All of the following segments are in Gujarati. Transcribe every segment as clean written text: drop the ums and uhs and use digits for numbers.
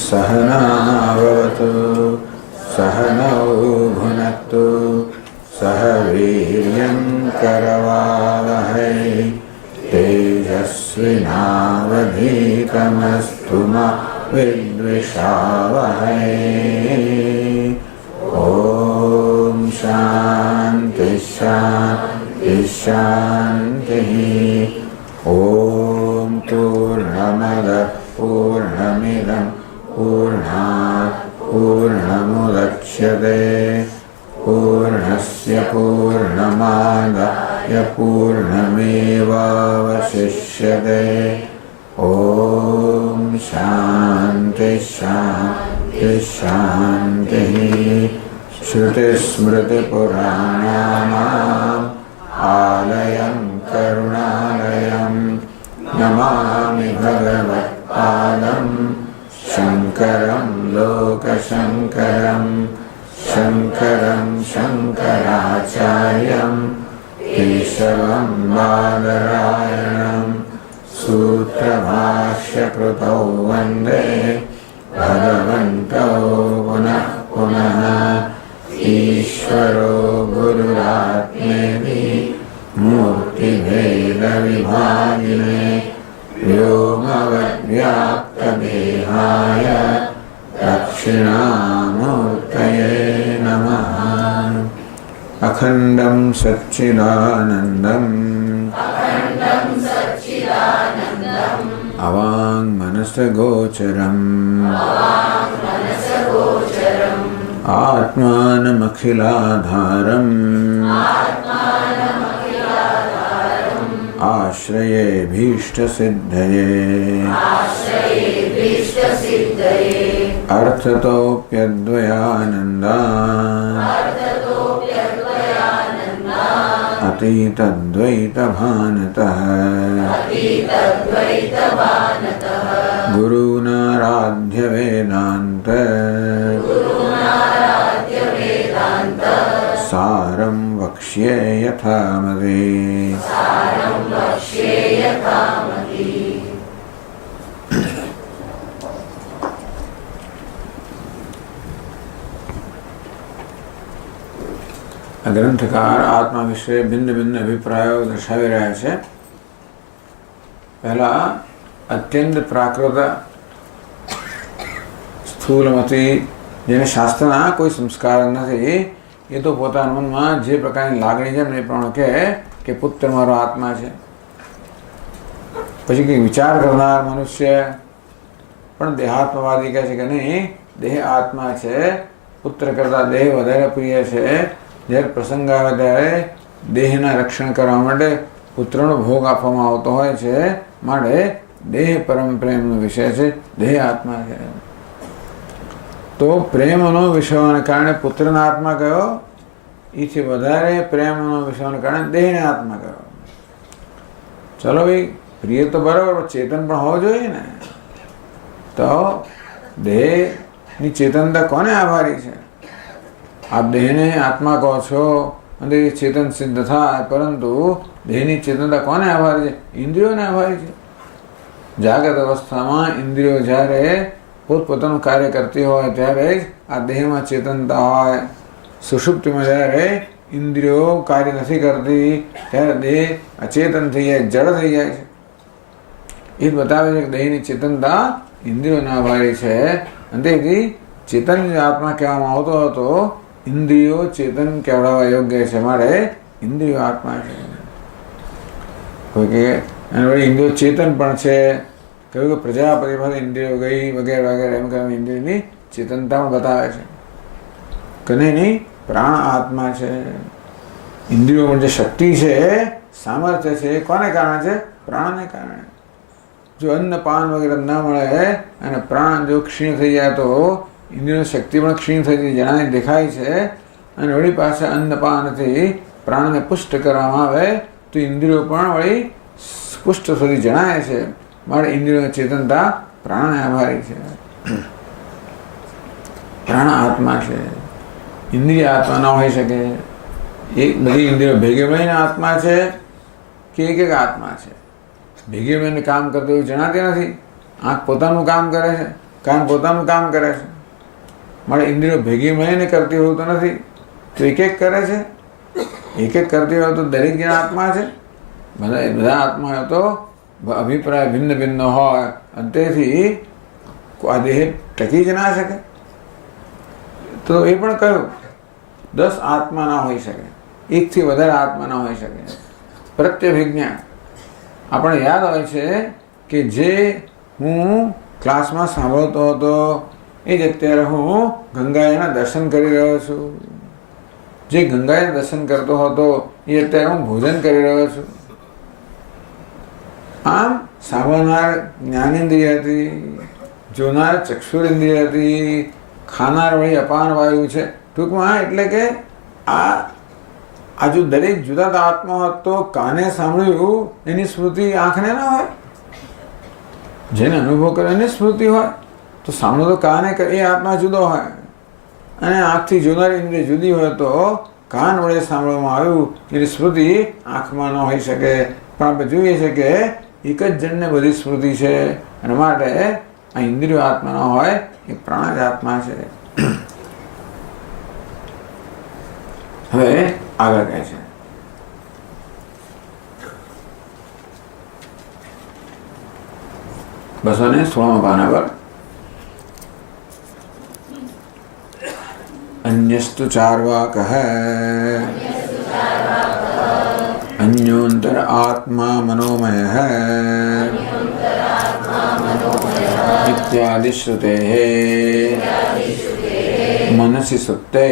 सहनावतु सहनौ भुनक्तु सह वीर्यं करवावहै तेजस्विनावधीतमस्तु मा विद्विषावहै। ॐ शान्ति शान्ति शान्तिः। ॐ पूर्णमदः पूर्णमिदं पूर्णात् पूर्णमुदच्यते पूर्णस्य पूर्णमादाय पूर्णमेवावशिष्यते। ॐ शान्ति शान्ति शान्तिः। श्रुतिस्मृतिपुराणानाम् आलयं करुणालयं नमामि भगवत्पादं शङ्करं लोकशङ्करं शङ्करं शङ्कराचार्यं केशवं बादरायणं सूत्रभाष्यकृतौ वन्दे भगवन्तौ पुनः पुनः। ईश्वरो गुरुरात्मेति मूर्तिभेदविभागिने व्योमवद्व्याप्तदेहाय दक्षिणामूर्तये नमः। अखण्डं सच्चिदानन्दम् अवाङ्मनसगोचरम् आत्मानमखिलाधारम् आश्रयेऽभीष्टसिद्धये अर्थतोऽप्यद्वयानन्दात् अतीतद्वैतभानतः गुरूणाराध्यवेदान्त सारं वक्ष्ये यथामति। ग्रंथकार आत्मा विषय भिन्न भिन्न अभिप्रायो दर्शावी રહ્યા છે। પહેલા અત્યંત પ્રાકૃત સ્થૂલમતી જેને શાસ્ત્રના કોઈ સંસ્કાર નથી એ તો પોતાના મનમાં જે પ્રકારની લાગણી છે એ પ્રમાણે કે પુત્ર મારો આત્મા છે। પછી કંઈક વિચાર કરનાર મનુષ્ય પણ દેહાત્મવાદી કહે છે કે નહીં, દેહ આત્મા છે, પુત્ર કરતાં દેહ વધારે પ્રિય છે। જ્યારે પ્રસંગ આવે ત્યારે દેહના રક્ષણ કરવા માટે પુત્રનો ભોગ આપવામાં આવતો હોય છે, માટે દેહ પરમ પ્રેમનો વિષય છે, દેહ આત્મા છે। તો પ્રેમનો વિષયોને કારણે પુત્રના આત્મા કયો, એથી વધારે પ્રેમનો વિષયોને કારણે દેહને આત્મા કયો। ચલો ભાઈ, પ્રિય તો બરાબર, ચેતન પણ હોવો જોઈએ ને। તો દેહની ચેતનતા કોને આભારી છે? આપ દેહને આત્મા કહો છો અને ચેતન સિદ્ધ થાય, પરંતુ દેહની ચેતનતા કોને આભારી છે? ઇન્દ્રિયોને આભારી છે। જાગૃત અવસ્થામાં ઇન્દ્રિયો જ્યારે પોતપોતાનું કાર્ય કરતી હોય ત્યારે જ આ દેહમાં ચેતનતા હોય। સુષુપ્તિમાં જ્યારે ઇન્દ્રિયો કાર્ય નથી કરતી ત્યારે દેહ અચેતન થઈ જાય, જડ થઈ જાય છે। એ બતાવે છે કે દેહની ચેતનતા ઇન્દ્રિયોના આભારી છે। અને તેથી ચેતન આત્મા કહેવામાં આવતો હતો, ઇન્દ્રિયો ચેતન કહેવાવા યોગ્ય છે, માટે ઇન્દ્રિયો આત્મા છે। કોઈ કે અને વળી ઇન્દ્રિયો ચેતન પણ છે, કહ્યું કે પ્રજાપતિ પાસે ઇન્દ્રિયો ગઈ વગેરે વગેરે એમ કરીને ઇન્દ્રિયની ચેતનતા પણ બતાવે છે કે નહીં, પ્રાણ આત્મા છે। ઇન્દ્રિયોમાં જે શક્તિ છે, સામર્થ્ય છે, એ કોને કારણે છે? પ્રાણને કારણે। જો અન્ન પાન વગેરે ન મળે અને પ્રાણ જો ક્ષીણ થઈ જાય તો ઇન્દ્રિયોની શક્તિ પણ ક્ષીણ થઈ જણાય દેખાય છે। અને વળી પાછા અન્ન પાનથી પ્રાણને પુષ્ટ કરવામાં આવે તો ઇન્દ્રિયો પણ વળી પુષ્ટ સુધી જણાય છે, માટે ઇન્દ્રિયોની ચેતનતા પ્રાણને આભારી છે। પ્રાણ આત્મા છે, ઇન્દ્રિય આત્મા ન હોઈ શકે। એક બધી ઇન્દ્રિયો ભેગી મળીને આત્મા છે કે એક આત્મા છે? ભેગી મળીને કામ કરતું એવું જણાતી નથી। આંખ પોતાનું કામ કરે છે, કાન પોતાનું કામ કરે છે. મારે ઇન્દ્રિયો ભેગી મળીને કરતી હોય તો નથી, તો એક એક કરે છે. એક એક કરતી હોય તો દરેક જણ આત્મા છે. બધા આત્મા તો અભિપ્રાય ભિન્ન ભિન્ન હોય અને તેથી આ દેહ ટકી જ ના શકે. તો એ પણ કહ્યું 10 આત્મા ના હોઈ શકે, 1 થી વધારે આત્મા ના હોઈ શકે. પ્રત્યભિજ્ઞા આપણે યાદ હોય છે કે જે હું ક્લાસમાં સાંભળતો હતો એ જ અત્યારે હું ગંગાજીના દર્શન કરી રહ્યો છું. જે ગંગાજીના દર્શન કરતો હતો એ અત્યારે હું ભોજન કરી રહ્યો છું. આમ સાંભળનાર જ્ઞાનેન્દ્રિય હતી, જોનાર ચક્ષુરેન્દ્રિય હતી, ખાનાર વળી અપાન વાયુ છે. ટૂંકમાં એટલે કે આ જો દરેક જુદા આત્મા હોત તો કાને સાંભળ્યું એની સ્મૃતિ આંખને ના હોય. જેને અનુભવ કરે એની સ્મૃતિ હોય. તો સાંભળો તો કાને એ આત્મા જુદો હોય અને આંખથી જોનારી ઇન્દ્રિય જુદી હોય તો કાન વડે સાંભળવામાં આવ્યું એની સ્મૃતિ આંખમાં ન હોઈ શકે. પણ આપણે જોઈએ છે કે એક જ જણને બધી સ્મૃતિ છે અને માટે આ ઇન્દ્રિયો આત્મા ન હોય, એ પ્રાણ જ આત્મા છે. હવે આગળ કહે છે બસો ને 16 પાના પર અન્યસ્તુ ચાર્વાકઃ અન્યોંતર આત્મા મનોમયઃ ઇત્યાદિ શ્રુતેઃ મનસી સુપ્તે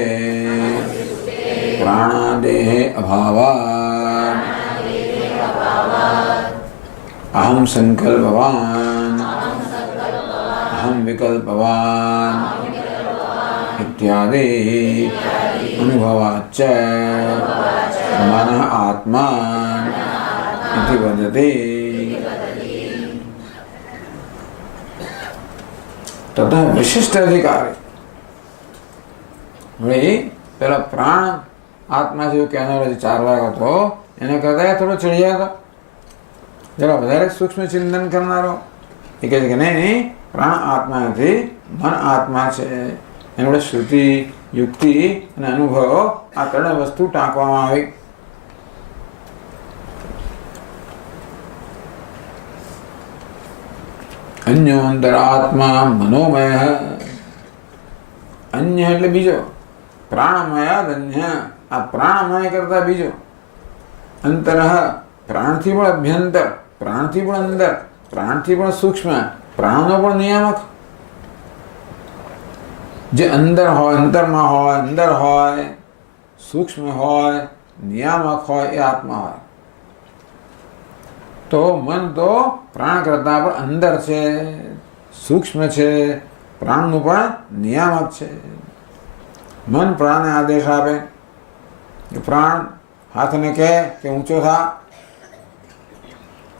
પ્રાણાદેહ અભાવાત અહમ સંકલ્પવાન અહમ વિકલ્પવાન ઇત્યાદિ અનુભવાચ્ચ મનઃ આત્મા ઇતિ વદતિ. તથા વિશિષ્ટ અધિકારી વળી પેલા પ્રાણ આત્મા જેવું કહેનારો જે ચાર્વાક હતો એને કરતા થોડો ચડિયા હતો, જરા વધારે સૂક્ષ્મ ચિંતન કરનારો. એ કહે છે કે નહીં, પ્રાણ આત્મા નથી, મન આત્મા છે. એની વડે શ્રુતિ, યુક્તિ અને અનુભવ આ 3 વસ્તુ ટાંકવામાં આવી. અન્યોંતર આત્મા મનોમય. અન્ય એટલે બીજો, પ્રાણમય અન્ય. આ પ્રાણમય કરતા બીજો. અંતર પ્રાણથી પણ અભ્યંતર, પ્રાણથી પણ અંદર, પ્રાણથી પણ સૂક્ષ્મ, પ્રાણનો પણ નિયામક. જે અંદર હોય, અંતરમાં હોય, અંદર હોય, સૂક્ષ્મ હોય, નિયામક હોય, એ આત્મા હોય. તો મન તો પ્રાણ કરતા પણ અંદર છે, સૂક્ષ્મ છે, પ્રાણનું પણ નિયામક છે. મન પ્રાણને આદેશ આપે કે પ્રાણ હાથને કહે કે ઊંચો થા,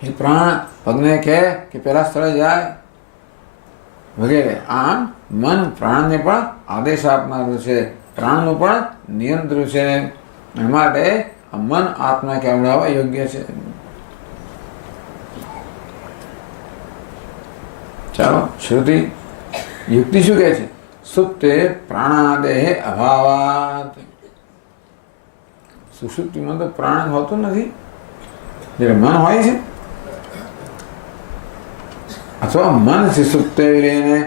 એ પ્રાણ પગને કહે કે પેલા સ્થળે જાય વગેરે. આમ મન પ્રાણને પણ આદેશ આપનારું છે, પ્રાણનું પણ નિયંત્રણ છે. એ માટે આ મન આત્મા કહેવડાવવા યોગ્ય છે. ચાલો, શ્રુતિ યુક્તિ શું કહે છે? સુપ્તે પ્રાણાદેહ અભાવાત. સુષુપ્તિમાં તો પ્રાણ હોતું નથી, જ્યારે મન હોય છે. અથવા મન સુષુપ્તે વિલીને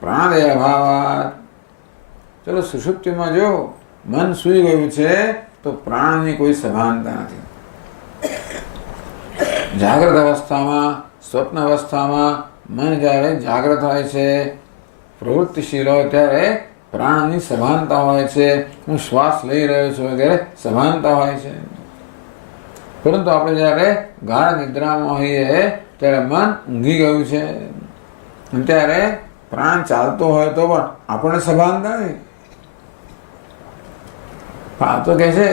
પ્રાણાદેહ અભાવાત. ચલો, સુષુપ્તિમાં જો મન સૂઈ ગયું છે તો પ્રાણની કોઈ સભાનતા નથી. જાગ્રત અવસ્થામાં, સ્વપ્ન અવસ્થામાં મન જ્યારે જાગ્રત હોય છે, પ્રવૃત્તિશીલ હોય ત્યારે પ્રાણની સભાનતા હોય છે. હું શ્વાસ લઈ રહ્યો છું વગેરે સભાનતા હોય છે. પરંતુ આપણે જ્યારે ગાઢ નિદ્રામાં હોઈએ ત્યારે મન ઊંઘી ગયું છે, ત્યારે પ્રાણ ચાલતો હોય તો પણ આપણને સભાનતા નથી. આ તો કહે છે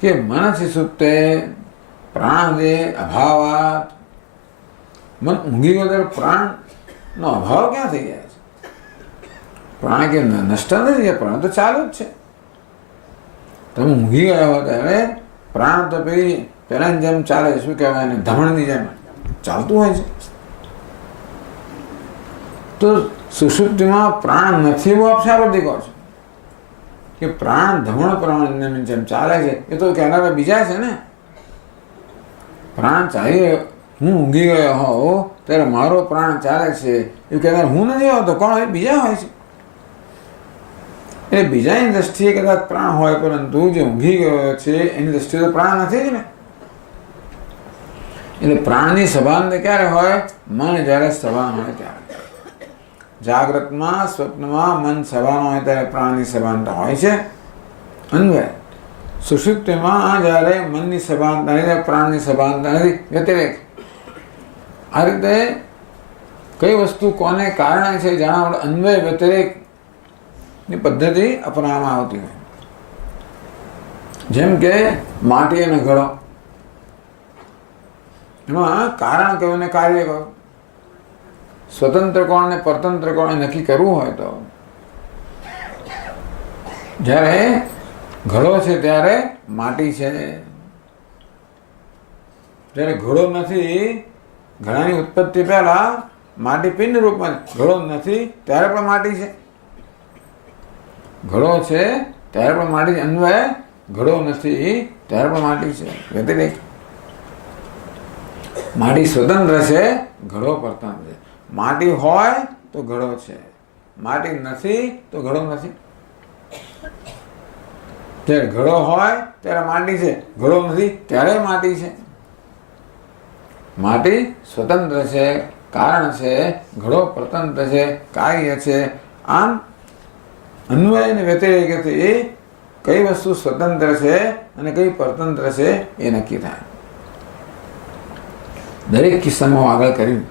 કે મનસી સુપ્તે પ્રાણદેહ અભાવાત. મન ઊંઘી ગયો ત્યારે પ્રાણનો અભાવ ક્યાં થઈ જાય છે? પ્રાણ કે નષ્ટ નથી, પ્રાણ તો ચાલુ જ છે. તમે ઊંઘી ગયા હો ત્યારે પ્રાણ તો પહેલાની જેમ ચાલે, શું કહેવાય એને, ધમણની જેમ ચાલતું હોય છે. તો સુષુપ્તિમાં પ્રાણ નથી એવું આપ શા પરથી કહો છો કે પ્રાણ ધમણ પ્રમાણે જેમ ચાલે છે એ તો કહેનારા બીજા છે ને. પ્રાણ ચાલી હું ઊંઘી ગયો હોઉં ત્યારે મારો પ્રાણ ચાલે છે એવું કહેનાર હું નથી હોતો. કોણ હોય? બીજા હોય છે. એટલે બીજાની દ્રષ્ટિએ કદાચ પ્રાણ હોય પરંતુ જે ઊંઘી ગયો છે એની દ્રષ્ટિએ તો પ્રાણ નથી જ ને. એટલે પ્રાણની સભાનતા ક્યારે હોય? મન જ્યારે સભાન હોય ત્યારે. જાગ્રતમાં સ્વપ્નમાં મન સભાન હોય ત્યારે પ્રાણની સભાનતા હોય છે અન્વય. સુષુપ્તિમાં જ્યારે મનની સભાનતા નથી, પ્રાણની સભાનતા નથી, વ્યતિરેક. આ રીતે કઈ વસ્તુ કોને કારણે છે જાણવા માટે અન્વય વ્યતિરેક ની પદ્ધતિ અપનાવવામાં આવતી હોય. જેમ કે માટી અને ઘડો, એમાં કારણ કયું ને કાર્ય કયું, સ્વતંત્ર કોણ ને પરતંત્ર કોણ નક્કી કરવું હોય તો જ્યારે ઘડો છે ત્યારે માટી છે, જ્યારે ઘડો નથી, ઘડાની ઉત્પત્તિ પહેલા માટી પિંડ રૂપમાં, ઘડો નથી ત્યારે પણ માટી છે. ઘડો છે ત્યારે પણ માટી અન્વય, ઘડો નથી ત્યારે પણ માટી છે વ્યતિરેક. માટી સ્વતંત્ર છે, ઘડો પરતંત્ર છે. માટી હોય તો ઘડો છે, માટી નથી તો ઘડો નથી. જ્યારે ઘડો હોય ત્યારે માટી છે, ઘડો નથી ત્યારે માટી છે. માટી સ્વતંત્ર છે, કારણ છે, ઘડો પરતંત્ર છે, કાર્ય છે. આમ અન્વય અને વ્યતિરેકથી એ કઈ વસ્તુ સ્વતંત્ર છે અને કઈ પરતંત્ર છે એ નક્કી થાય. દરેક કિસ્સામાં આગળ કર્યું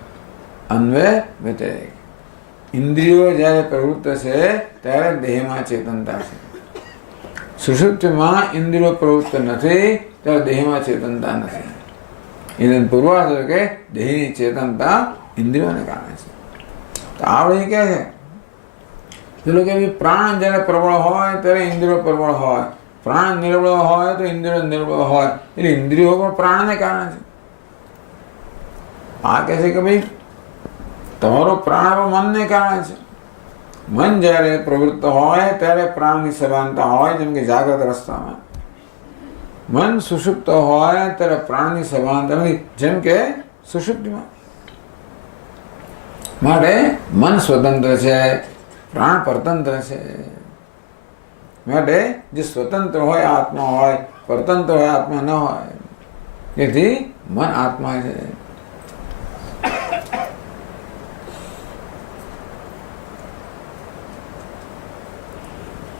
અન્વય વ્યતિરેક. ઇન્દ્રિયો જ્યારે પ્રવૃત્ત છે ત્યારે દેહમાં ચેતનતા છે. સુષુપ્તિમાં ઇન્દ્રિયો પ્રવૃત્ત નથી ત્યારે દેહમાં ચેતનતા નથી. એને પૂર્વાર્થ કે દેહની ચેતનતા ઇન્દ્રિયોને કારણે છે. તો આ વળી કહે છે પેલો કે પ્રાણ જ્યારે પ્રબળ હોય ત્યારે ઇન્દ્રિયો પ્રબળ હોય, પ્રાણ નિર્બળ હોય તો ઇન્દ્રિયો નિર્બળ હોય. એટલે ઇન્દ્રિયો પણ પ્રાણને કારણે છે. આ કહે છે કે ભાઈ તમારો પ્રાણ મનને કારણે છે. મન જ્યારે પ્રવૃત્ત હોય ત્યારે પ્રાણની સભાનતા હોય. જેમ કે જાગ્રત અવસ્થામાં મન સુષુપ્ત હોય ત્યારે પ્રાણની સભાનતા નથી, જેમ કે સુષુપ્તિમાં. માટે મન સ્વતંત્ર છે, પ્રાણ પરતંત્ર છે. માટે જે સ્વતંત્ર હોય આત્મા હોય, પરતંત્ર હોય આત્મા ન હોય. તેથી મન આત્મા છે.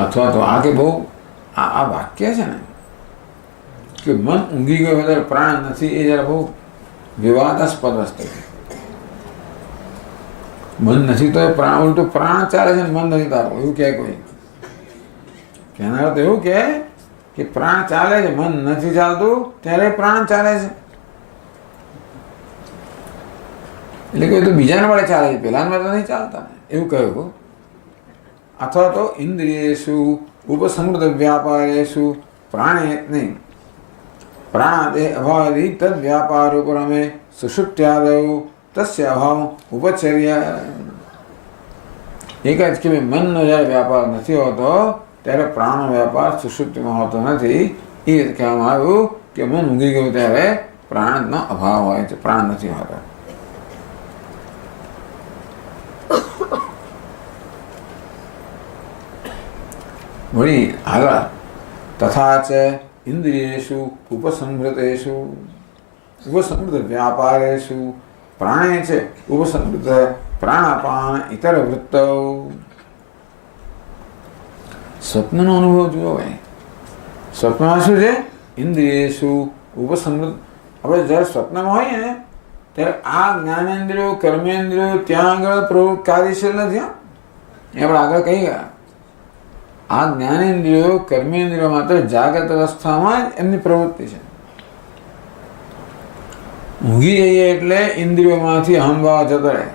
અથવા તો આ કે બહુ આ વાક્ય છે ને કે મન ઊંઘી ગયો ત્યારે પ્રાણ નથી, એ જરા બહુ વિવાદાસ્પદ વસ્તુ છે. મન નથી તો પ્રાણ, ઉલટું પ્રાણ ચાલે છે ને મન નથી તારું, એવું કહે કોઈ. કહેનાર તો એવું કહે કે પ્રાણ ચાલે છે, મન નથી ચાલતું ત્યારે પ્રાણ ચાલે છે. એટલે કે તો બીજાને વડે ચાલે છે, પેલાને વડે નથી ચાલતા એવું કહ્યું. અથવા તો ઇન્દ્રિયેષુ ઉપસમૃદ્ધ વ્યાપારેષુ પ્રાણે નહીં, પ્રાણાદે અભાવી તદ વ્યાપાર ઉપરમે સુષુપ્ત્યાદૌ તસ્ય અભાવ ઉપચર્ય. એક જ કે મનનો જ્યારે વ્યાપાર નથી હોતો ત્યારે પ્રાણનો વ્યાપાર સુષુપ્તિમાં હોતો નથી. એ રીતે કહેવામાં આવ્યું કે મન ઊંઘી ગયું ત્યારે પ્રાણનો અભાવ હોય છે, પ્રાણ નથી હોતો. વળી આગળ તથા ચ ઇન્દ્રિયેષુ ઉપસંહૃતેષુ ઉપસંહૃત વ્યાપારેષુ પ્રાણે છે ઉપસંહૃત પ્રાણાપાન ઇતર વૃત્ત. સ્વપ્નનો અનુભવ જુઓ ભાઈ. સ્વપ્નમાં શું છે? ઇન્દ્રિયેષુ ઉપસંહૃત. આપણે જ્યારે સ્વપ્નમાં હોઈએ ને ત્યારે આ જ્ઞાનેન્દ્રિયો કર્મેન્દ્રિયો ત્યાં આગળ પ્રવૃત્તિ કાર્યશીલ નથી. એ આપણે આગળ કહી ગયા. આ જ્ઞાનેન્દ્રિયો કર્મેન્દ્રિયો માત્ર જાગૃત અવસ્થામાં જ એમની પ્રવૃત્તિ છે. ઊંઘી જઈએ એટલે ઇન્દ્રિયોમાંથી અહમભાવ જતો રહે.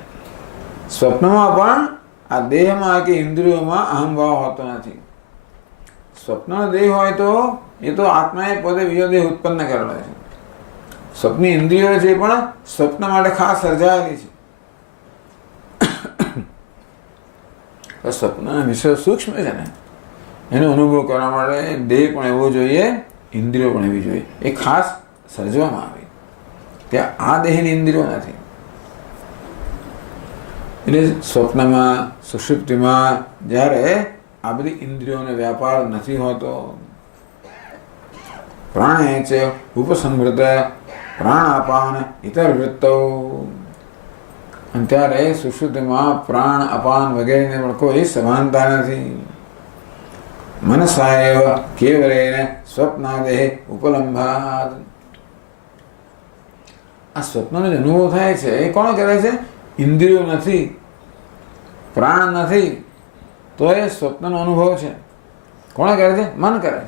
સ્વપ્નમાં પણ આ દેહમાં કે ઇન્દ્રિયોમાં અહમભાવ હોતો નથી. સ્વપ્નનો દેહ હોય તો એ તો આત્માએ પોતે બીજો દેહ ઉત્પન્ન કરેલો છે. સ્વપ્ની ઇન્દ્રિયો છે પણ સ્વપ્ન માટે ખાસ સર્જાયેલી છે. તો સ્વપ્ન વિષય સૂક્ષ્મ છે ને, એનો અનુભવ કરવા માટે દેહ પણ એવો જોઈએ, ઇન્દ્રિયો પણ એવી જોઈએ. એ ખાસ સર્જવામાં આવી. ત્યાં આ દેહની ઇન્દ્રિયો નથી. એટલે સ્વપ્નમાં, સુષુપ્તિમાં જ્યારે આ બધી ઇન્દ્રિયોનો વ્યાપાર નથી હોતો, પ્રાણે છે ઉપસંહૃત પ્રાણાપાન ઇતર વૃત્તો, અને ત્યારે સુષુપ્તિમાં પ્રાણ અપાન વગેરેને પણ કોઈ સમાનતા નથી. મનસાએવ કેવલેન સ્વપ્નાદેહ ઉપલંભાત. આ સ્વપ્નનો જે અનુભવ થાય છે એ કોણ કરે છે? ઇન્દ્રિયો નથી, પ્રાણ નથી, તો એ સ્વપ્નનો અનુભવ છે. કોણ કરે છે? મન કરે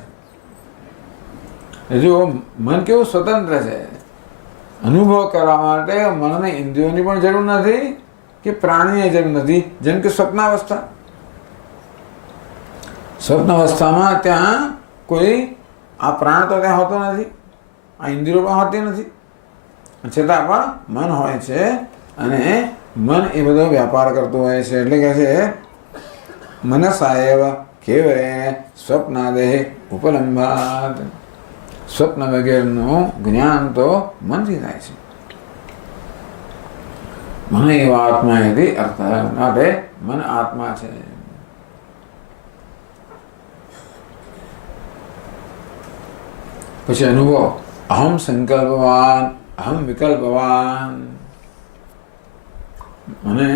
છે. જો મન કેવું સ્વતંત્ર છે, અનુભવ કરવા માટે મનને ઇન્દ્રિયોની પણ જરૂર નથી કે પ્રાણની જરૂર નથી. જેમ કે સ્વપ્નાવસ્થા, સ્વપ્નાવસ્થામાં ત્યાં કોઈ આ પ્રાણ તો ત્યાં હોતો નથી, આ ઇન્દ્રિયો પણ હોતી નથી, છતાં પણ મન હોય છે, અને મન એ બધો વ્યાપાર કરતું હોય છે. એટલે કે છે મનસાએવ કેવલે સ્વપ્નાદેહ ઉપલંબાત. સ્વપ્ન વગેરેનું જ્ઞાન તો મનથી થાય છે. મન એવા આત્મા એથી અર્થ માટે મન આત્મા છે. પછી અનુભવ અહમ સંકલ્પવાન અહમ વિકલ્પવાન. મને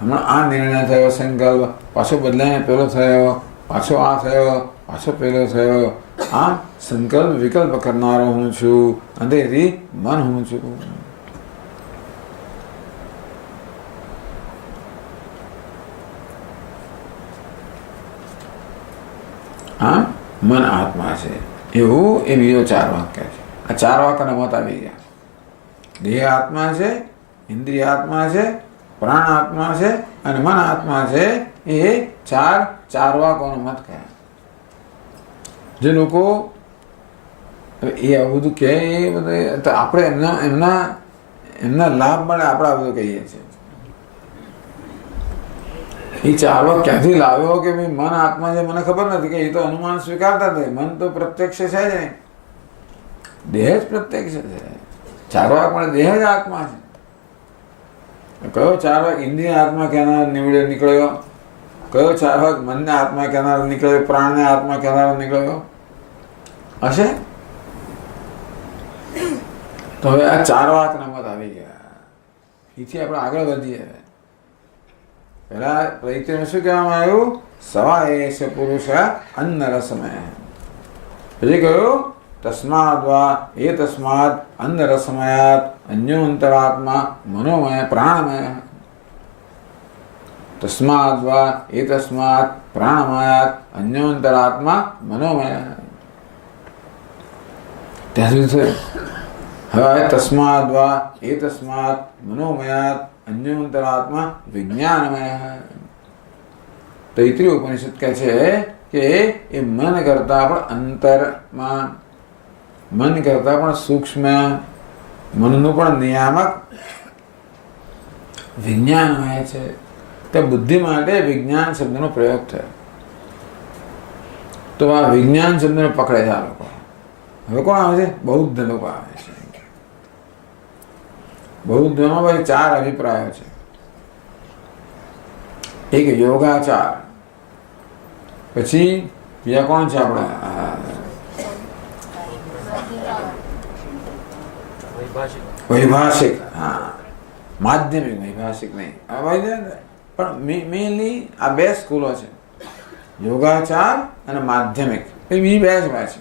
હમણાં આ નિર્ણય થયો, સંકલ્પ પાછો બદલાઈને પેલો થયો, પાછો આ થયો, પાછો પેલો થયો. આમ સંકલ્પ વિકલ્પ કરનારો હું છું, અને તેથી મન હું છું. આમ મન આત્મા છે એવું એ બીજો 4 વાક્ય છે. આ 4 વાક્યના મત આવી ગયા. દેહ આત્મા છે, ઇન્દ્રિય આત્મા છે, પ્રાણ આત્મા છે અને મન આત્મા છે. એ 4 ચાર્વાકોનો મત કયા. જે લોકો એ આવું બધું કહે એ બધું તો આપણે એમના લાભ મળે આપણે આ બધું કહીએ છીએ. એ ચાર્વાક ક્યાંથી લાવ્યો કે ભાઈ મન આત્મા છે મને ખબર નથી, કે એ તો અનુમાન સ્વીકારતા હતા. મન તો પ્રત્યક્ષ છે જ નહીં, દેહ જ પ્રત્યક્ષ છે. ચાર્વાક મળે દેહ જ આત્મા છે. કયો ચાર્વાક ઇન્દ્રિય આત્મા કેનાર નીકળ્યો? કયો ચાર્વાક મનને આત્મા કેનાર નીકળ્યો? પ્રાણને આત્મા કેનાર નીકળ્યો હશે? તો હવે આ 4 વાકના મત આવી ગયા. એથી આપણે આગળ વધીએ. પેલા પ્રતિમાં શું કહેવામાં આવ્યું? સવા એષ પુરુષ અન્ન રસમય. પછી કહ્યું તસ્માદ વા એ તસ્માદ અન્ન રસમયાત અન્યોંતરાત્મા મનોમય પ્રાણમય. તસ્માદ વા એ તસ્માદ પ્રાણમયાત અન્યોંતરાત્મા મનોમય. ત્યાં સુધી હવે તસ્માદ વા એ તસ્માદ મનોમયાત અન્યોંતરાત્મા વિજ્ઞાનમય. તૈત્રીય ઉપનિષદ કહે છે કે એ મન કરતા પણ અંતરમાં, મન કરતા પણ સૂક્ષ્મ, મનનું પણ નિયામક વિજ્ઞાનમય છે. તે બુદ્ધિ માટે વિજ્ઞાન શબ્દનો પ્રયોગ થયો. તો આ વિજ્ઞાન શબ્દને પકડે છે આ લોકો. હવે કોણ આવે છે? બૌદ્ધ લોકો આવે છે. બૌદ્ધમાં ભાઈ 4 અભિપ્રાયો છે. એક યોગાચાર, પછી બીજા કોણ છે આપણા વૈભાષિક, હા માધ્યમિક, વૈભાષિક નહીં, પણ મેઇનલી આ 2 સ્કૂલો છે, યોગાચાર અને માધ્યમિક. એ બી 2 જ છે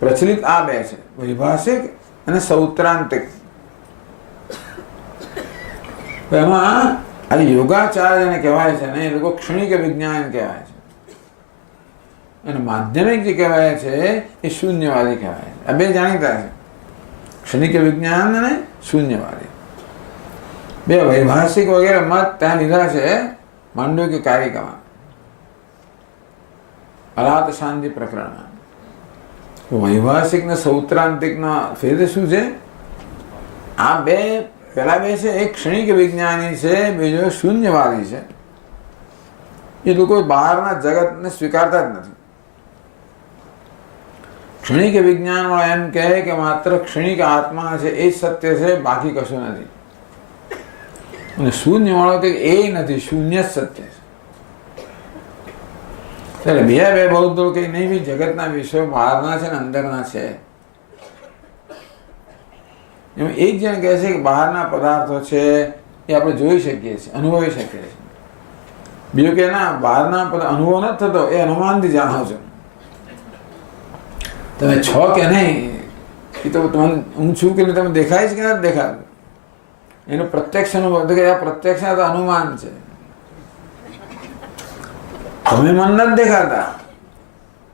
પ્રચલિત. આ 2 છે, વૈભાષિક અને સૌત્રાંતિક. એમાં આ યોગાચાર જેને કહેવાય છે ને એ લોકો ક્ષણિક વિજ્ઞાન કહેવાય છે, અને માધ્યમિક જે કહેવાય છે એ શૂન્યવાદી કહેવાય છે. આ 2 જાણીતા છે, ક્ષણિક વિજ્ઞાન અને શૂન્યવાદી. 2 વૈભાષિક વગેરે મત ત્યાં લીધા છે માંડવ્ય કારિકામાં, અલાત શાંતિ પ્રકરણમાં. વૈભાષિક ને સૌત્રાંતિક ના ફેર શું છે? આ 2 પેલા 2 છે, એક ક્ષણિક વિજ્ઞાની છે, બીજો શૂન્યવાદી છે. એ લોકો બહારના જગતને સ્વીકારતા જ નથી. ક્ષણિક વિજ્ઞાનમાં એમ કહે કે માત્ર ક્ષણિક આત્મા છે એ જ સત્ય છે, બાકી કશું નથી. અને શૂન્ય વાળો કે એ નથી, શૂન્ય જ સત્ય છે. ત્યારે બે બૌદ્ધો કે નહીં ભાઈ, જગતના વિષયો બહારના છે ને અંદરના છે. એમ એક જણ કહે છે કે બહારના પદાર્થો છે એ આપણે જોઈ શકીએ છીએ, અનુભવી શકીએ છીએ. બીજું કે ના, બહારના અનુભવ નથી થતો, એ અનુમાનથી જાણો છો. તમે છો કે નહીં એ તો તમને, હું છું કે તમે દેખાય છે કે નથી દેખાતું, એનો પ્રત્યક્ષ અનુભવ. કે આ પ્રત્યક્ષ તો અનુમાન છે. તમે મન નથી દેખાતા.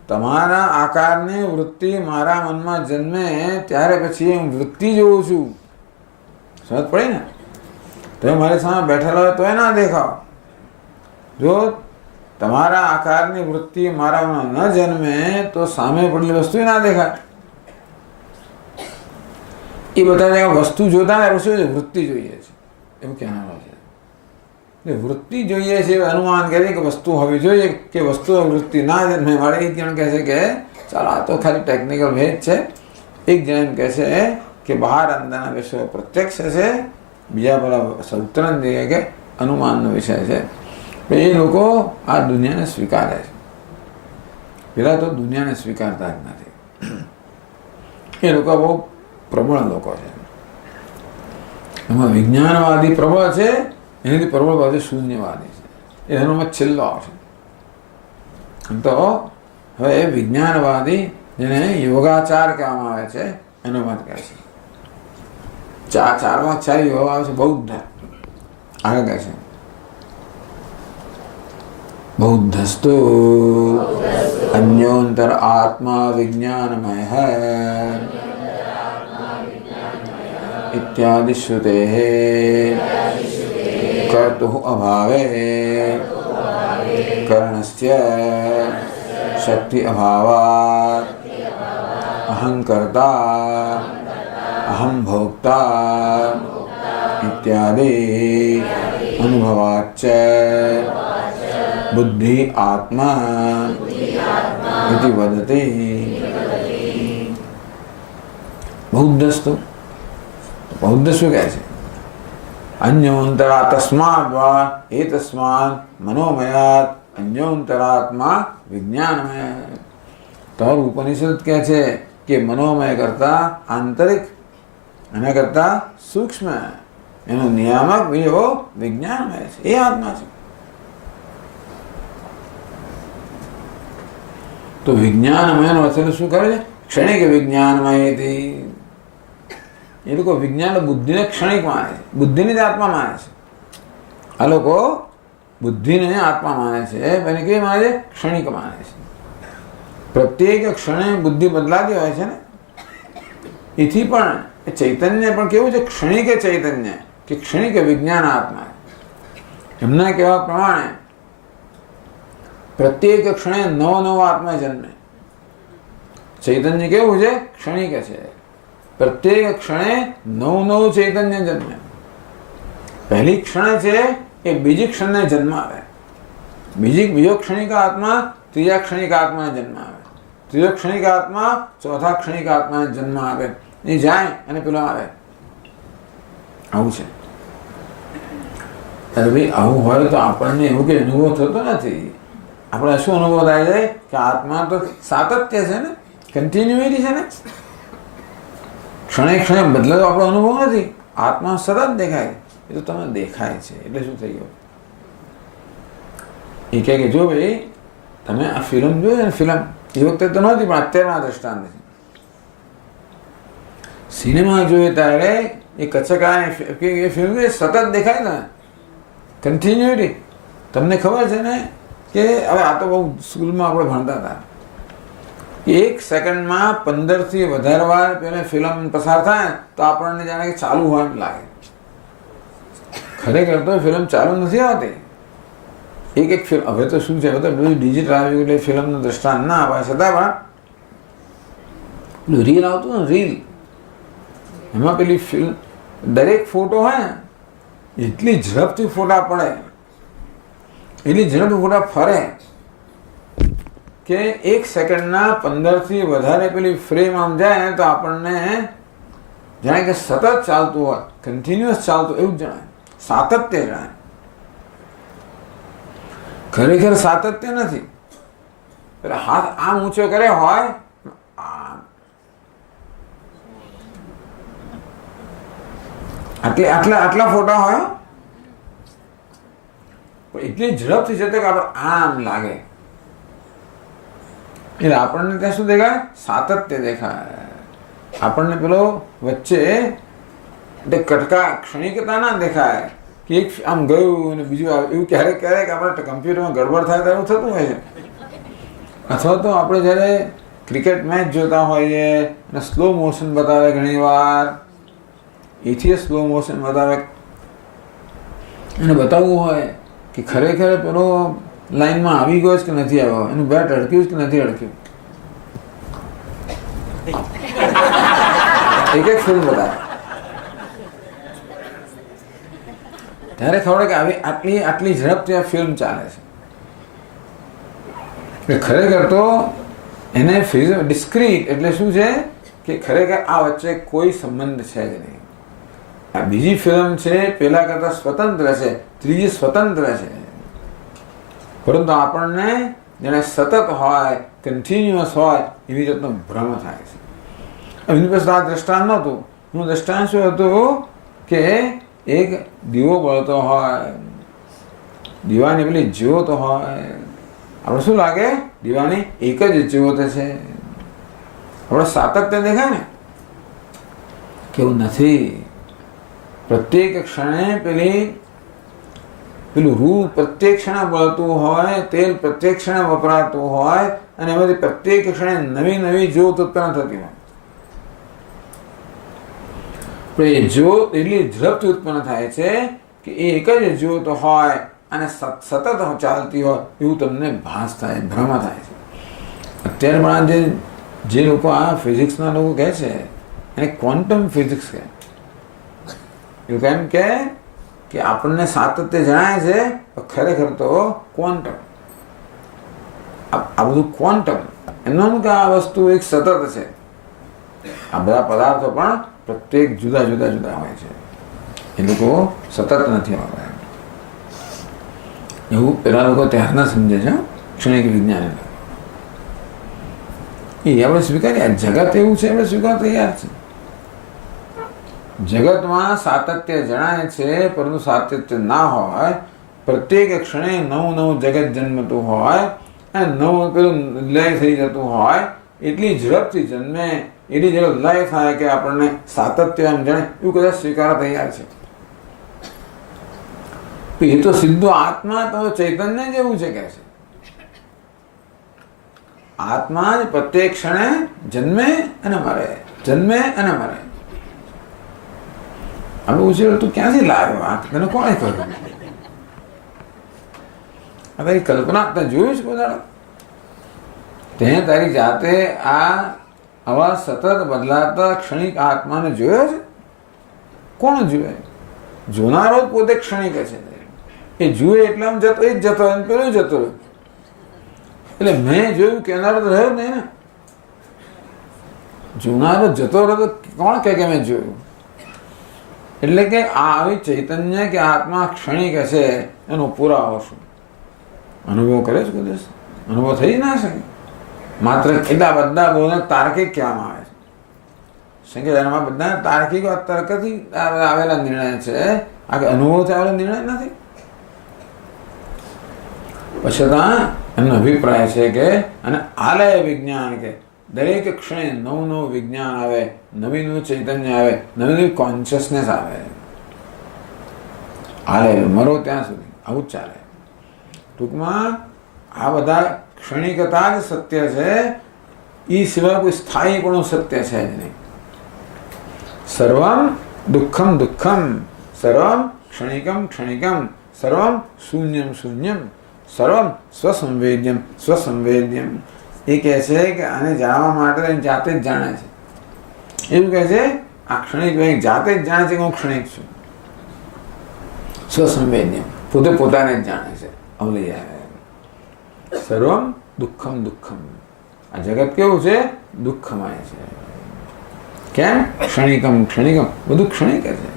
તમારા આકારની વૃત્તિ મારા મનમાં જન્મે ત્યારે પછી હું વૃત્તિ જોઉં છું. સમજ પડી ને? તમે મારી સામે બેઠેલા હોય તોય ના દેખાવ. જો તમારા આકારની વૃત્તિ મારામાં ન જન્મે તો સામે પડેલી વસ્તુ ના દેખાય. એ બધા વસ્તુ જોતા શું છે? વૃત્તિ જોઈએ છે એવું કહેવાનું છે. વૃત્તિ જોઈએ છે અનુમાન કરે કે વસ્તુ હોવી જોઈએ, કે વસ્તુ વૃત્તિ ના જન્મે. મારે એક જણ કહે છે કે ચાલો આ તો ખાલી ટેકનિકલ ભેદ છે. એક જણ એમ કહે છે કે બહાર અંદરના વિષયો પ્રત્યક્ષ છે, બીજા બધા સૌત્રણ જગ્યાએ કે અનુમાનનો વિષય છે. એ લોકો આ દુનિયાને સ્વીકારે છે. પેલા તો દુનિયાને સ્વીકારતા જ નથી. એ લોકો બહુ પ્રબળ લોકો છે. એમાં વિજ્ઞાનવાદી પ્રબળ છે, એનાથી પ્રબળવાદી શૂન્યવાદી છે. એનો મત છેલ્લો આવશે. તો હવે વિજ્ઞાનવાદી, જેને યોગાચાર કહેવામાં આવે છે, એનો મત કહે છે. ચારમાં 4 યોગ આવે છે. બૌદ્ધ આગળ કહે છે બૌદ્ધસ્તુ અન્યોંતર આત્મા વિજ્ઞાનમય इत्यादि श्रुते कर्तुः अभावे कर्णस्य शक्ति अभावात् अहंकर्ता अहम भोक्ता इत्यादि अनुभवाच्च बुद्धि आत्मा इति वदति. बौद्धस्तु बौद्ध શું કહે છે? અન્યોંતરા તસ્માદ વા એતસ્માદ મનોમયાત અન્યોંતરાત્મા વિજ્ઞાનમય. તો ઉપનિષદ કહે છે કે મનોમય કરતા આંતરિક, એના કરતા સૂક્ષ્મ, એનો નિયામક બીજો વિજ્ઞાનમય છે. એ આત્મા છે. તો વિજ્ઞાનમયનો અર્થ શું કરે છે? ક્ષણિક વિજ્ઞાનમયથી. એ લોકો વિજ્ઞાન બુદ્ધિને ક્ષણિક માને છે, બુદ્ધિની જ આત્મા માને છે. આ લોકો બુદ્ધિને આત્મા માને છે, એને કેવી માને છે? ક્ષણિક માને છે. પ્રત્યેક ક્ષણે બુદ્ધિ બદલાતી હોય છે ને. એથી પણ એ ચૈતન્ય પણ કેવું છે? ક્ષણિક ચૈતન્ય, કે ક્ષણિક વિજ્ઞાન આત્મા. એમના કહેવા પ્રમાણે પ્રત્યેક ક્ષણે નવો આત્મા જન્મે. ચૈતન્ય કેવું છે? ક્ષણિક છે. પ્રત્યેક ક્ષણે નવું ચૈતન્ય જન્મે. પહેલી ક્ષણ છે એ બીજી ક્ષણને જન્મ આવે. બીજો ક્ષણિક આત્મા ત્રીજા ક્ષણિક આત્મા જન્મ આવે. ત્રીજો ક્ષણિક આત્મા ચોથા ક્ષણિક આત્મા જન્મ આવે. એ જાય અને પેલો આવે. આવું છે. અરે ભાઈ, આવું હોય તો આપણને એવું કે અનુભવ થતો નથી. આપણે શું અનુભવ થાય છે કે આત્મા તો સાતત્ય છે ને, કન્ટિન્યુટી છે ને. ક્ષણે બદલે તો આપણો અનુભવ નથી. આત્મા સતત દેખાય. એ તો તમે દેખાય છે એટલે શું થઈ ગયું? એ કહે કે જો ભાઈ તમે આ ફિલ્મ જોઈ ને, ફિલ્મ એ વખતે તો નહોતી પણ અત્યારના દ્રષ્ટાંત છે. સિનેમા જોઈએ ત્યારે એ કચકા એ ફિલ્મ સતત દેખાય ને, કન્ટિન્યુટી. તમને ખબર છે ને કે હવે આ તો બહુ સ્કૂલમાં આપણે ભણતા હતા, એક સેકન્ડમાં 15થી વધારે વાર પેલી ફિલ્મ પસાર થાય તો આપણને જાણે કે ચાલુ હોય એમ લાગે. ખરેખર તો ફિલ્મ ચાલુ નથી આવતી. એક ફિલ્મ, હવે તો શું છે, હવે તો બધું ડિજિટલ આવ્યું એટલે ફિલ્મનું દ્રષ્ટાંત ના આવે. છતાં પણ રીલ આવતું ને, રીલ, એમાં પેલી ફિલ્મ દરેક ફોટો હોય ને એટલી ઝડપથી ફોટા પડે. એટલી ઝડપ ફોટા ફરે કે 1 સેકન્ડના 15થી વધારે પેલી ફ્રેમ આમ જાય ને તો આપણને જાણે કે સતત ચાલતું હોય, કન્ટિન્યુઅસ ચાલતું એવું જ જણાય, સાતત્ય જણાય. ખરેખર સાતત્ય નથી. એટલે હાથ આમ ઊંચો કરે હોય, આટલા ફોટા હોય, એટલી ઝડપથી જતો કે આપણે આમ લાગે. એટલે આપણને ત્યાં શું દેખાય? સાતત્ય દેખાય. આપણને પેલો વચ્ચે કટકા ક્ષણિકતા ના દેખાય કે એક આમ ગયું અને બીજું આવે. એવું ક્યારેક ક્યારેક આપણે કમ્પ્યુટરમાં ગડબડ થાય તો એવું થતું હોય છે. અથવા તો આપણે જ્યારે ક્રિકેટ મેચ જોતા હોઈએ અને સ્લો મોશન બતાવે, ઘણી વાર એથી સ્લો મોશન બતાવે અને બતાવવું હોય કે ખરેખર પેલો લાઈનમાં આવી ગયો છે કે નથી આવ્યો, એનું બેટ અડક્યું કે નથી અડક્યું. એક ફિલ્મ બતાવે ત્યારે ખબર કે આવી આટલી ઝડપથી આ ફિલ્મ ચાલે છે. ખરેખર તો એને ડિસ્ક્રીટ એટલે શું છે કે ખરેખર આ વચ્ચે કોઈ સંબંધ છે જ નહીં. આ બીજી ફિલ્મ છે પેલા કરતા સ્વતંત્ર છે, ત્રીજી સ્વતંત્ર છે. પરંતુ આપણને જેને સતત હોય, કન્ટિન્યુઅસ હોય એવી રીતનો ભ્રમ થાય છે. એની પાસે આ દ્રષ્ટાંત નહોતું. એનું દ્રષ્ટાંત શું હતું કે એક દીવો બળતો હોય, દીવાની પેલી જ્યોત હોય, આપણે શું લાગે? દીવાની એક જ જ્યોત છે. આપણે સાતત્ય દેખાય ને કેવું નથી. પ્રત્યેક ક્ષણે પેલું રૂ પ્રત્યેક ક્ષણે બળતું હોય, તેલ પ્રત્યેક ક્ષણે વપરાતું હોય અને એમાંથી પ્રત્યેક ક્ષણે નવી નવી જ્યોત ઉત્પન્ન થતી હોય. પણ એ જ્યોત એટલી ઝડપથી ઉત્પન્ન થાય છે કે એ એક જ જ્યોત હોય અને સતત ચાલતી હોય એવું તમને ભાસ થાય, ભ્રમ થાય છે. અત્યારે પણ જે લોકો આ ફિઝિક્સના લોકો કહે છે એને ક્વોન્ટમ ફિઝિક્સ કહે. એવું કેમ કે આપણને સાતત્ય જણાય છે, ખરેખર તો ક્વોન્ટમ. આ બધું ક્વોન્ટમ એનું કે આ વસ્તુ એક સતત છે. આ બધા પદાર્થો પણ પ્રત્યેક જુદા જુદા હોય છે. એ લોકો સતત નથી હોતા. એવું પેલા લોકો ત્યારના સમજે છે. ક્ષણિક વિજ્ઞાન એ આપણે સ્વીકારીએ. જગત એવું છે, આપણે સ્વીકાર તૈયાર છે. જગતમાં સાતત્ય જણાય છે, પરંતુ સાતત્ય ના હોય. પ્રત્યેક ક્ષણે નવું જગત જન્મતું હોય અને નવું પેલું લય થઈ જતું હોય. એટલી ઝડપથી જન્મે, એટલી ઝડપ લય થાય કે આપણને સાતત્ય એમ જાણે એવું કદાચ સ્વીકાર તૈયાર છે. એ તો સીધું આત્મા તો ચૈતન્ય જેવું છે કે છે. આત્મા જ પ્રત્યેક ક્ષણે જન્મે અને મરે, જન્મે અને મરે. આપણે પૂછ્યું તું ક્યાંથી લાવ્યો? આ તને કોણે કહ્યું? આ તારી કલ્પના તે જોયું છે બધા? તે તારી જાતે આવા સતત બદલાતા ક્ષણિક આત્માને જોયો છે? કોણ જુએ? જોનારો જ પોતે ક્ષણિક છે. એ જુએ એટલે આમ જતો, એ જ જતો હોય, પેલું જતો હોય. એટલે મેં જોયું કેનારો તો રહ્યો નહીં ને. જોનારો જતો રહ્યો તો કોણ કહે કે મેં જોયું? એટલે કે આવી ચૈતન્ય કે આત્મા ક્ષણિક છે એનો પુરાવો શું? અનુભવ કરે છે કોઈ દિવસ? અનુભવ થઈ ના શકે. માત્ર એટલા બધા બોલને તાર્કિક કહેવામાં આવે છે. સંકેતમાં બધા તાર્કિક તર્કથી આવેલા નિર્ણય છે. આ કે અનુભવથી આવેલો નિર્ણય નથી. છતાં એમનો અભિપ્રાય છે કે અને આલય વિજ્ઞાન કે દરેક ક્ષણે નવું વિજ્ઞાન આવે, નવીનું ચૈતન્ય આવે, નવી કોન્શિયસનેસ આવે. આલય મરો ત્યાં સુધી આવું જ ચાલે. ટૂંકમાં આ બધા ક્ષણિકતા જ સત્ય છે. એ સિવાય કોઈ સ્થાયીપણું સત્ય છે જ નહીં. સર્વમ દુઃખમ દુઃખમ, સર્વમ ક્ષણિકમ, સર્વમ શૂન્યમ, સર્વમ સ્વસંવેદ્યમ. એ કહે છે કે આને જાણવા માટે જાતે જ જાણે છે. એવું કહે છે આ ક્ષણિક જાતે જ જાણે છે કે હું ક્ષણિક છું. સ્વસંવેદ્યમ, પોતે પોતાને જ જાણે છે. અવલઈ આવે. સર્વમ દુઃખમ દુઃખમ. આ જગત કેવું છે? દુઃખમય છે. કેમ? ક્ષણિકમ ક્ષણિકમ, બધું ક્ષણિક છે.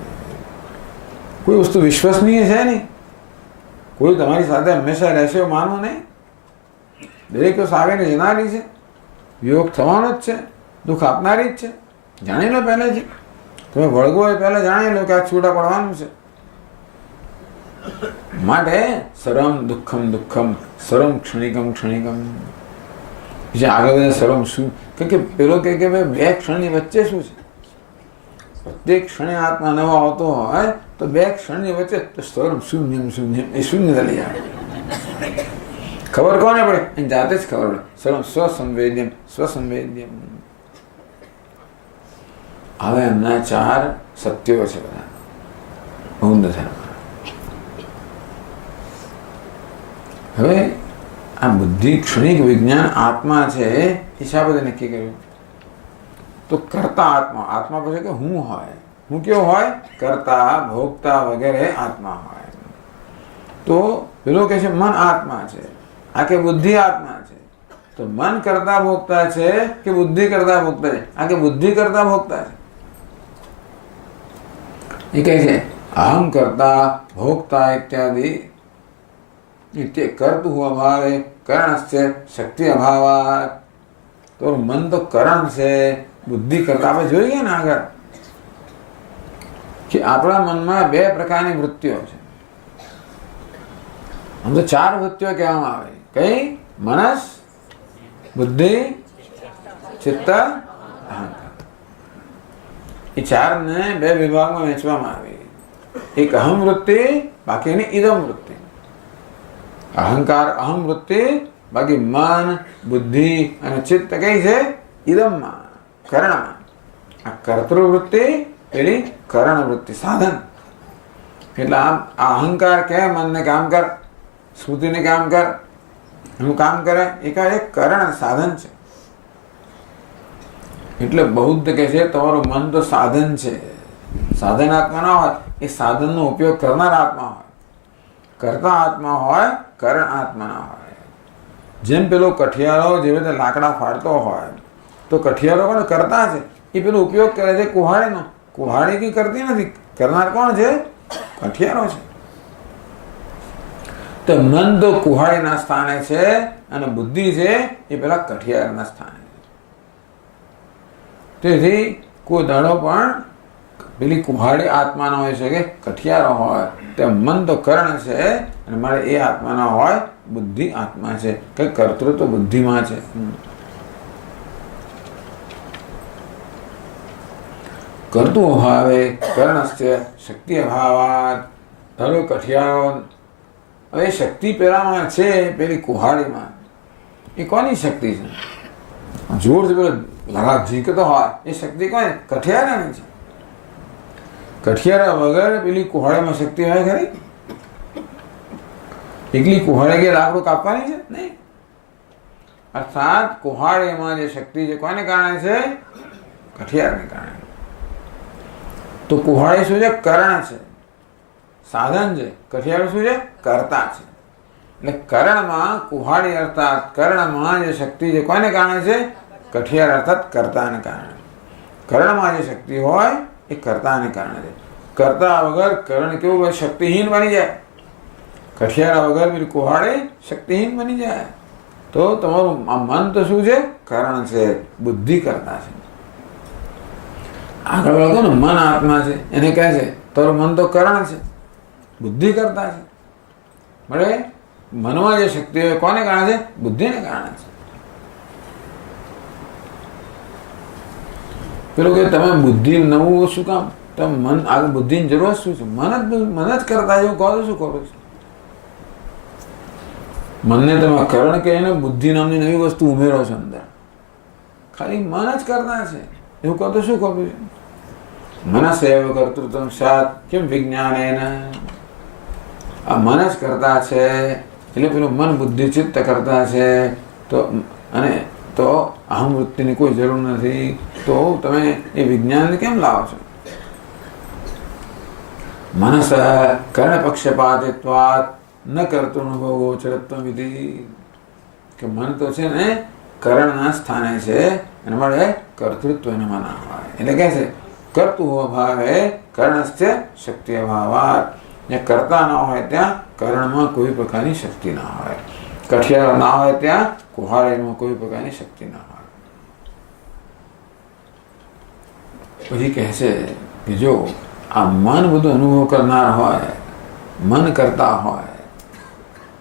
કોઈ વસ્તુ વિશ્વસનીય છે નહીં. કોઈ તમારી સાથે હંમેશા રહેશે એવું માનવું નહીં. દરેક વસ્તુ આવીને જનારી છે, વિયોગ થવાનો જ છે, દુઃખ આપનારી જ છે. જાણી લો પહેલેથી. તમે વળગો એ પહેલા જાણી લો કે આ છૂટા પડવાનું છે. માટે સર્વમ દુઃખમ દુઃખમ, સર્વમ ક્ષણિકમ ક્ષણિકમ. પછી આગળ બધા સર્વમ શું? કારણ કે પેલો કહે કે ભાઈ બે ક્ષણની વચ્ચે શું છે? પ્રત્યેક ક્ષણે આત્મા નવો આવતો હોય તો બે ક્ષણની વચ્ચે તો સર્વમ શૂન્યમ શૂન્યમ, એ શૂન્ય લઈ આવે. ખબર કોને પડે? એની જાતે જ ખબર પડે. સર્વમ સ્વસંવેદ્યમ સ્વસંવેદ્યમ. હવે એમના 4 સત્યો છે બધા બૌદ્ધ ધર્મ. હવે આ બુદ્ધિ ક્ષણિક વિજ્ઞાન આત્મા છે એ શા બધે નક્કી કર્યું? તો કરતા આત્મા. આત્મા પછી કે હું હોય. હું કેવો હોય? કરતા ભોગતા વગેરે આત્મા હોય. તો પેલો કે છે મન આત્મા છે, આ કે બુદ્ધિ આત્મા છે. તો મન કરતા ભોગતા છે કે બુદ્ધિ કરતા ભોગતા છે? આ કે બુદ્ધિ કરતા ભોગતા છે. એ કહે છે અહમ કરતા ભોગતા ઇત્યાદિ કર્તુ અભાવે કરણસ્ય શક્તિ અભાવાત. તો મન તો કરણ છે, બુદ્ધિ કરતા આપણે જોઈએ ને આગળ કે આપણા મનમાં 2 પ્રકારની વૃત્તિઓ છે. આમ તો 4 વૃત્તિઓ કહેવામાં આવે. કઈ? મનસ, બુદ્ધિ, ચિત્ત, અહંકાર. એ 4ને 2 વિભાગમાં વહેંચવામાં આવી. એક અહમ વૃત્તિ, બાકીની ઇદમ વૃત્તિ. અહંકાર અહમ વૃત્તિ, બાકી મન, બુદ્ધિ અને ચિત્ત કઈ છે? ઇદમમાં, કરણમાં. આ કર્તૃવૃત્તિ, પેલી કરણ વૃત્તિ, સાધન. એટલે આ અહંકાર કે મનને કામ કર, સ્મૃતિને કામ કર, એનું કામ કરે, એ એક કરણ સાધન છે. એટલે બૌદ્ધ કહે છે તમારું મન તો સાધન છે. સાધન આત્મા ના હોય, એ સાધનનો ઉપયોગ કરનાર આત્મા હોય. કરતા આત્મા હોય, કરણ આત્મા ના હોય. જેમ પેલો કઠિયારો જેવી રીતે લાકડા ફાડતો હોય તો કઠિયારો કોણ કરતા છે? એ પેલો ઉપયોગ કરે છે કુહાડીનો. કુહાડી કઈ કરતી નથી, કરનાર કોણ છે? કઠિયારો છે. તો મન તો કુહાડીના સ્થાને છે અને બુદ્ધિ છે એ પેલા કઠિયારના સ્થાને છે. તેથી કોઈ દાડો પણ પેલી કુહાડી આત્મા ના હોય છે કે કઠિયારો હોય. તે મન તો કરણ છે અને મારે એ આત્મા ના હોય, બુદ્ધિ આત્મા છે કે કર્તૃત્વ બુદ્ધિમાં છે. કર્તુ અભાવે કર્ણસ્ય શક્તિ અભાવાત. ધારો કઠિયારો, હવે શક્તિ પેલામાં છે પેલી કુહાડીમાં. એ કોની શક્તિ છે? જોરથી પેલો લગા ઝીંકતો હોય એ શક્તિ કોની? કઠિયારાની છે. કઠિયારા વગર પેલી કુહાડીમાં શક્તિ હોય ખરી? એકલી કુહાડી કે લાકડું કાપવાની છે? નહીં. અર્થાત કુહાડીમાં જે શક્તિ છે કોને કારણે છે? કઠિયારને કારણે. તો કુહાડી શું છે? કરણ છે, સાધન છે. કઠિયારો શું છે? કર્તા છે. એટલે કરણમાં કુહાડી અર્થાત કર્ણમાં જે શક્તિ છે કોને કારણે છે? કઠિયાર અર્થાત કર્તાને કારણે. કરણમાં જે શક્તિ હોય એ કર્તાને કારણે છે. કર્તા વગર કરણ કેવું શક્તિહીન બની જાય. કઠિયારા વગર પેલી કુહાડી શક્તિહીન બની જાય. તો તમારું મન તો શું છે? કરણ છે, બુદ્ધિ કરતા છે. આગળ વળગો ને મન આત્મા છે એને કહે છે તારું મન તો કરણ છે, બુદ્ધિ કરતા છે. બરાબર? મનમાં જે શક્તિ હોય કોને કારણે છે? બુદ્ધિને કારણે છે. પેલું કે તમે બુદ્ધિ નવું શું કામ? તમે મન આગળ બુદ્ધિની જરૂર શું છે? મન જ કરતા એવું કહો શું કરું છું? મનને તમે કરણ કહીને બુદ્ધિ નામની નવી વસ્તુ ઉમેરો છો અંદર. ખાલી મન જ કરતા છે એવું કહો તો શું કરું છું? મનસ એવ કર્તૃત્વમ સાત કેમ વિજ્ઞાન આ મન જ કરતા છે. એટલે પેલું મન બુદ્ધિ ચિત્ત કરતા છે. તો અને તો અહમ વૃત્તિની કોઈ જરૂર નથી. તો તમે એ વિજ્ઞાનને કેમ લાવો છો? મનસ કર્ણ પક્ષપાતિત્વાત ન કર્તૃણભો ગોચરત્વ વિધિ, કે મન તો છે ને કરણના સ્થાને છે, એના માટે કર્તૃત્વ એનામાં ના હોય. એટલે કે છે કર્તુ અભાવે કર્ણસ્ય શક્તિ અભાવાત. જ્યાં કરતા ના હોય ત્યાં કરણમાં કોઈ પ્રકારની શક્તિ ના હોય, કઠિયાર ના હોય ત્યાં કુહાડીમાં કોઈ પ્રકારની શક્તિ ના હોય. પછી કહે છે કે જો આ મન બધું અનુભવ કરનાર હોય, મન કરતા હોય,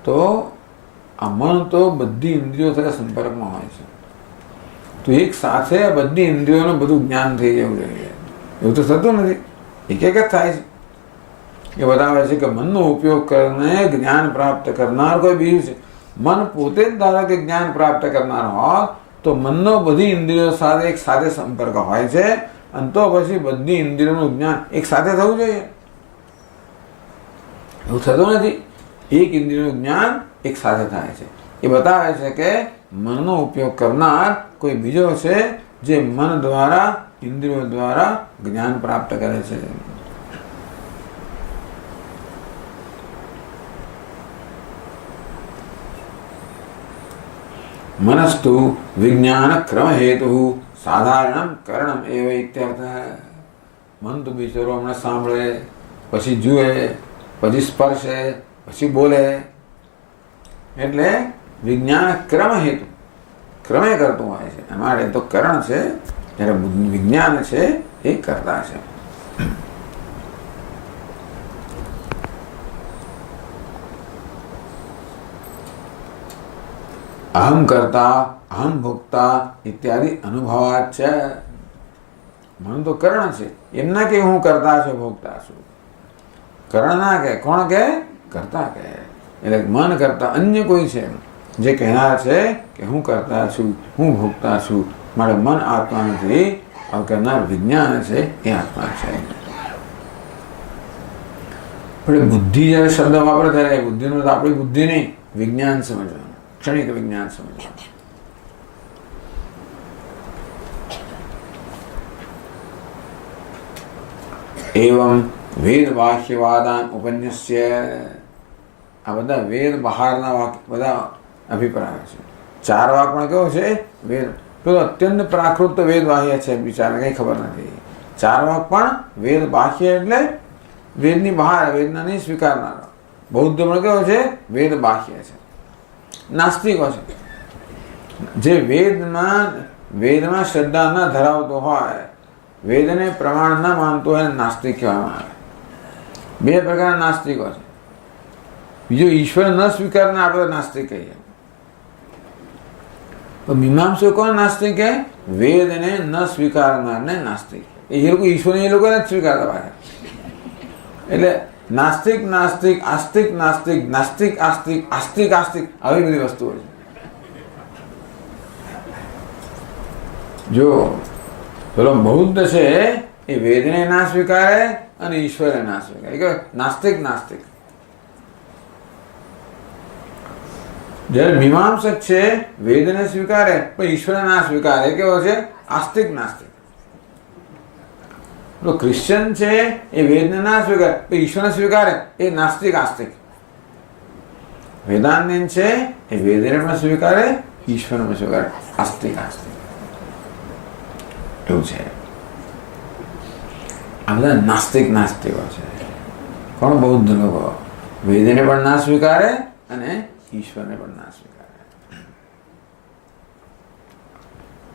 તો આ મન તો બધી ઇન્દ્રિયો સાથે સંપર્કમાં હોય છે. તો એક સાથે બધી ઇન્દ્રિયોનું બધું જ્ઞાન થઈ જવું જોઈએ. એવું તો થતું નથી, એક એક જ થાય છે. એ બતાવે છે કે મનનો ઉપયોગ કરીને જ્ઞાન પ્રાપ્ત કરનાર કોઈ બીજું છે. મન પોતે જ ધારો કે જ્ઞાન પ્રાપ્ત કરનાર હોય તો મનનો બધી ઇન્દ્રિયો સાથે એક સાથે સંપર્ક હોય છે, અને તો પછી બધી ઇન્દ્રિયોનું જ્ઞાન એક સાથે થવું જોઈએ. એવું થતું નથી. એક ઇન્દ્રિયનું જ્ઞાન એક સાથે થાય છે. એ બતાવે છે કે મનનો ઉપયોગ કરનાર કોઈ બીજો છે જે મન દ્વારા ઇન્દ્રિયો દ્વારા જ્ઞાન પ્રાપ્ત કરે છે. મનસ્તુ વિજ્ઞાન ક્રમ હેતુ સાધારણ કરણમ એવ ઇત્યર્થ. મન તો બિચારો હમણાં સાંભળે, પછી જુએ, પછી સ્પર્શે, પછી બોલે. એટલે વિજ્ઞાન ક્રમ હેતુ ક્રમે કરતું હોય છે. અમારે તો કરણ છે, જ્યારે વિજ્ઞાન છે એ કરતા છે. અહમ કરતા અહમ ભોગતા ઇત્યાદિ અનુભવાત છે. મન તો કરણ છે, એમ ના કે હું કરતા છું ભોગતા છું. કરણ ના કે, કોણ કે? કરતા કે. એટલે મન કરતા અન્ય કોઈ છે જે કહેનાર છે કે હું કરતા છું, હું ભોગતા છું. મારે મન આત્મા નથી, આ કહેનાર વિજ્ઞાન છે, એ આત્મા છે. પણ બુદ્ધિ જ્યારે શબ્દ વાપરે ત્યારે બુદ્ધિનું તો આપણી બુદ્ધિ નહીં, વિજ્ઞાન સમજવાનું, ક્ષણિક વિજ્ઞાન સમજવાનું. એવં વેદ વાક્યવાદાન ઉપન્યસ્ય. આ બધા વેદ બહારના વાક્ય બધા અભિપ્રાય છે. ચાર વાક પણ કેવો છે? વેદ. પેલો અત્યંત પ્રાકૃત વેદ બાહ્ય છે, બિચારા કઈ ખબર નથી. ચાર વાક પણ વેદ બાહ્ય એટલે વેદની બહાર, વેદના નહીં સ્વીકારનારા. બૌદ્ધ પણ કેવો છે? વેદ બાહ્ય છે. નાસ્તિકો છે જે વેદમાં શ્રદ્ધા ન ધરાવતો હોય, વેદને પ્રમાણ ન માનતો હોય, નાસ્તિક કહેવામાં આવે. બે પ્રકારના નાસ્તિકો છે. બીજો ઈશ્વર ન સ્વીકારને આપણે નાસ્તિક કહીએ. તો મીમાંસો કોણ નાસ્તિક કહે? વેદને ન સ્વીકારનારને નાસ્તિક. એ લોકો ઈશ્વરને એ લોકો નથી સ્વીકારતા પાછા. એટલે નાસ્તિક નાસ્તિક, આસ્તિક નાસ્તિક, નાસ્તિક આસ્તિક, આસ્તિક આસ્તિક, આવી બધી વસ્તુઓ છે. જો પેલો બૌદ્ધ છે એ વેદને ના સ્વીકારે અને ઈશ્વરે ના સ્વીકારે, કે નાસ્તિક નાસ્તિક. જ્યારે મીમાંસક છે વેદને સ્વીકારે પણ ઈશ્વર ના સ્વીકારે, કેવો છે? આસ્તિક નાસ્તિક. ક્રિશ્ચન છે એ વેદને ના સ્વીકારે પણ ઈશ્વરને સ્વીકારે, એ નાસ્તિક આસ્તિક. વેદાંત છે એ વેદને પણ સ્વીકારે, ઈશ્વરને પણ સ્વીકારે, આસ્તિક આસ્તિક. એવું છે. આ બધા નાસ્તિક નાસ્તિકો છે. કોણ? બૌદ્ધ લોકો. વેદને પણ ના સ્વીકારે અને ઈશ્વરને પણ ના સ્વીકારે.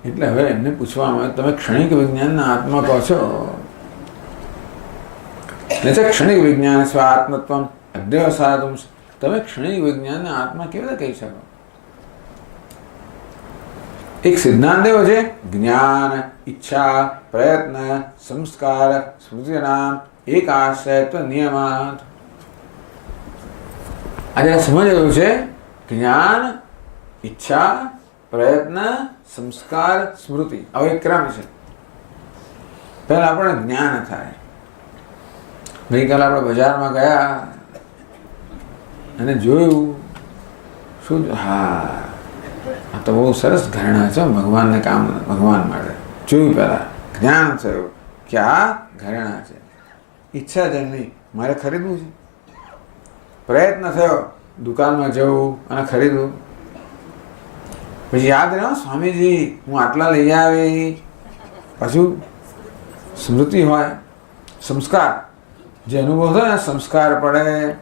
એટલે હવે એમને પૂછવામાં આવે, તમે ક્ષણિક વિજ્ઞાનના આત્મા કહો છો, ક્ષણિક વિજ્ઞાન સ્વ આત્મત્વમ અધ્યવસાદમ. તમે ક્ષણિક વિજ્ઞાનના આત્મા કેવી રીતે કહી શકો? એક સિદ્ધાંત એવો છે, જ્ઞાન, ઈચ્છા, પ્રયત્ન, સંસ્કાર, સ્મૃતિનામ એક આશ્રયત્વ નિયમાત. આજે સમજવું છે જ્ઞાન, ઈચ્છા, પ્રયત્ન, સંસ્કાર, સ્મૃતિ, આવો એક ક્રમ છે. પહેલા આપણે જ્ઞાન થાય. ગઈકાલે આપણે બજારમાં ગયા અને જોયું શું? હા, આ તો બહુ સરસ ઘરેણા છે ભગવાનને કામ, ભગવાન માટે. જોયું, પહેલા જ્ઞાન થયું કે આ ઘરેણા છે. ઈચ્છા જન્મી, મારે ખરીદવું છે. પ્રયત્ન થયો દુકાનમાં જવું અને ખરીદવું. પછી યાદ રહ્યો સ્વામીજી હું આટલા લઈ આવી. પાછું સ્મૃતિ હોય, સંસ્કાર જે અનુભવ થાય ને સંસ્કાર પડે.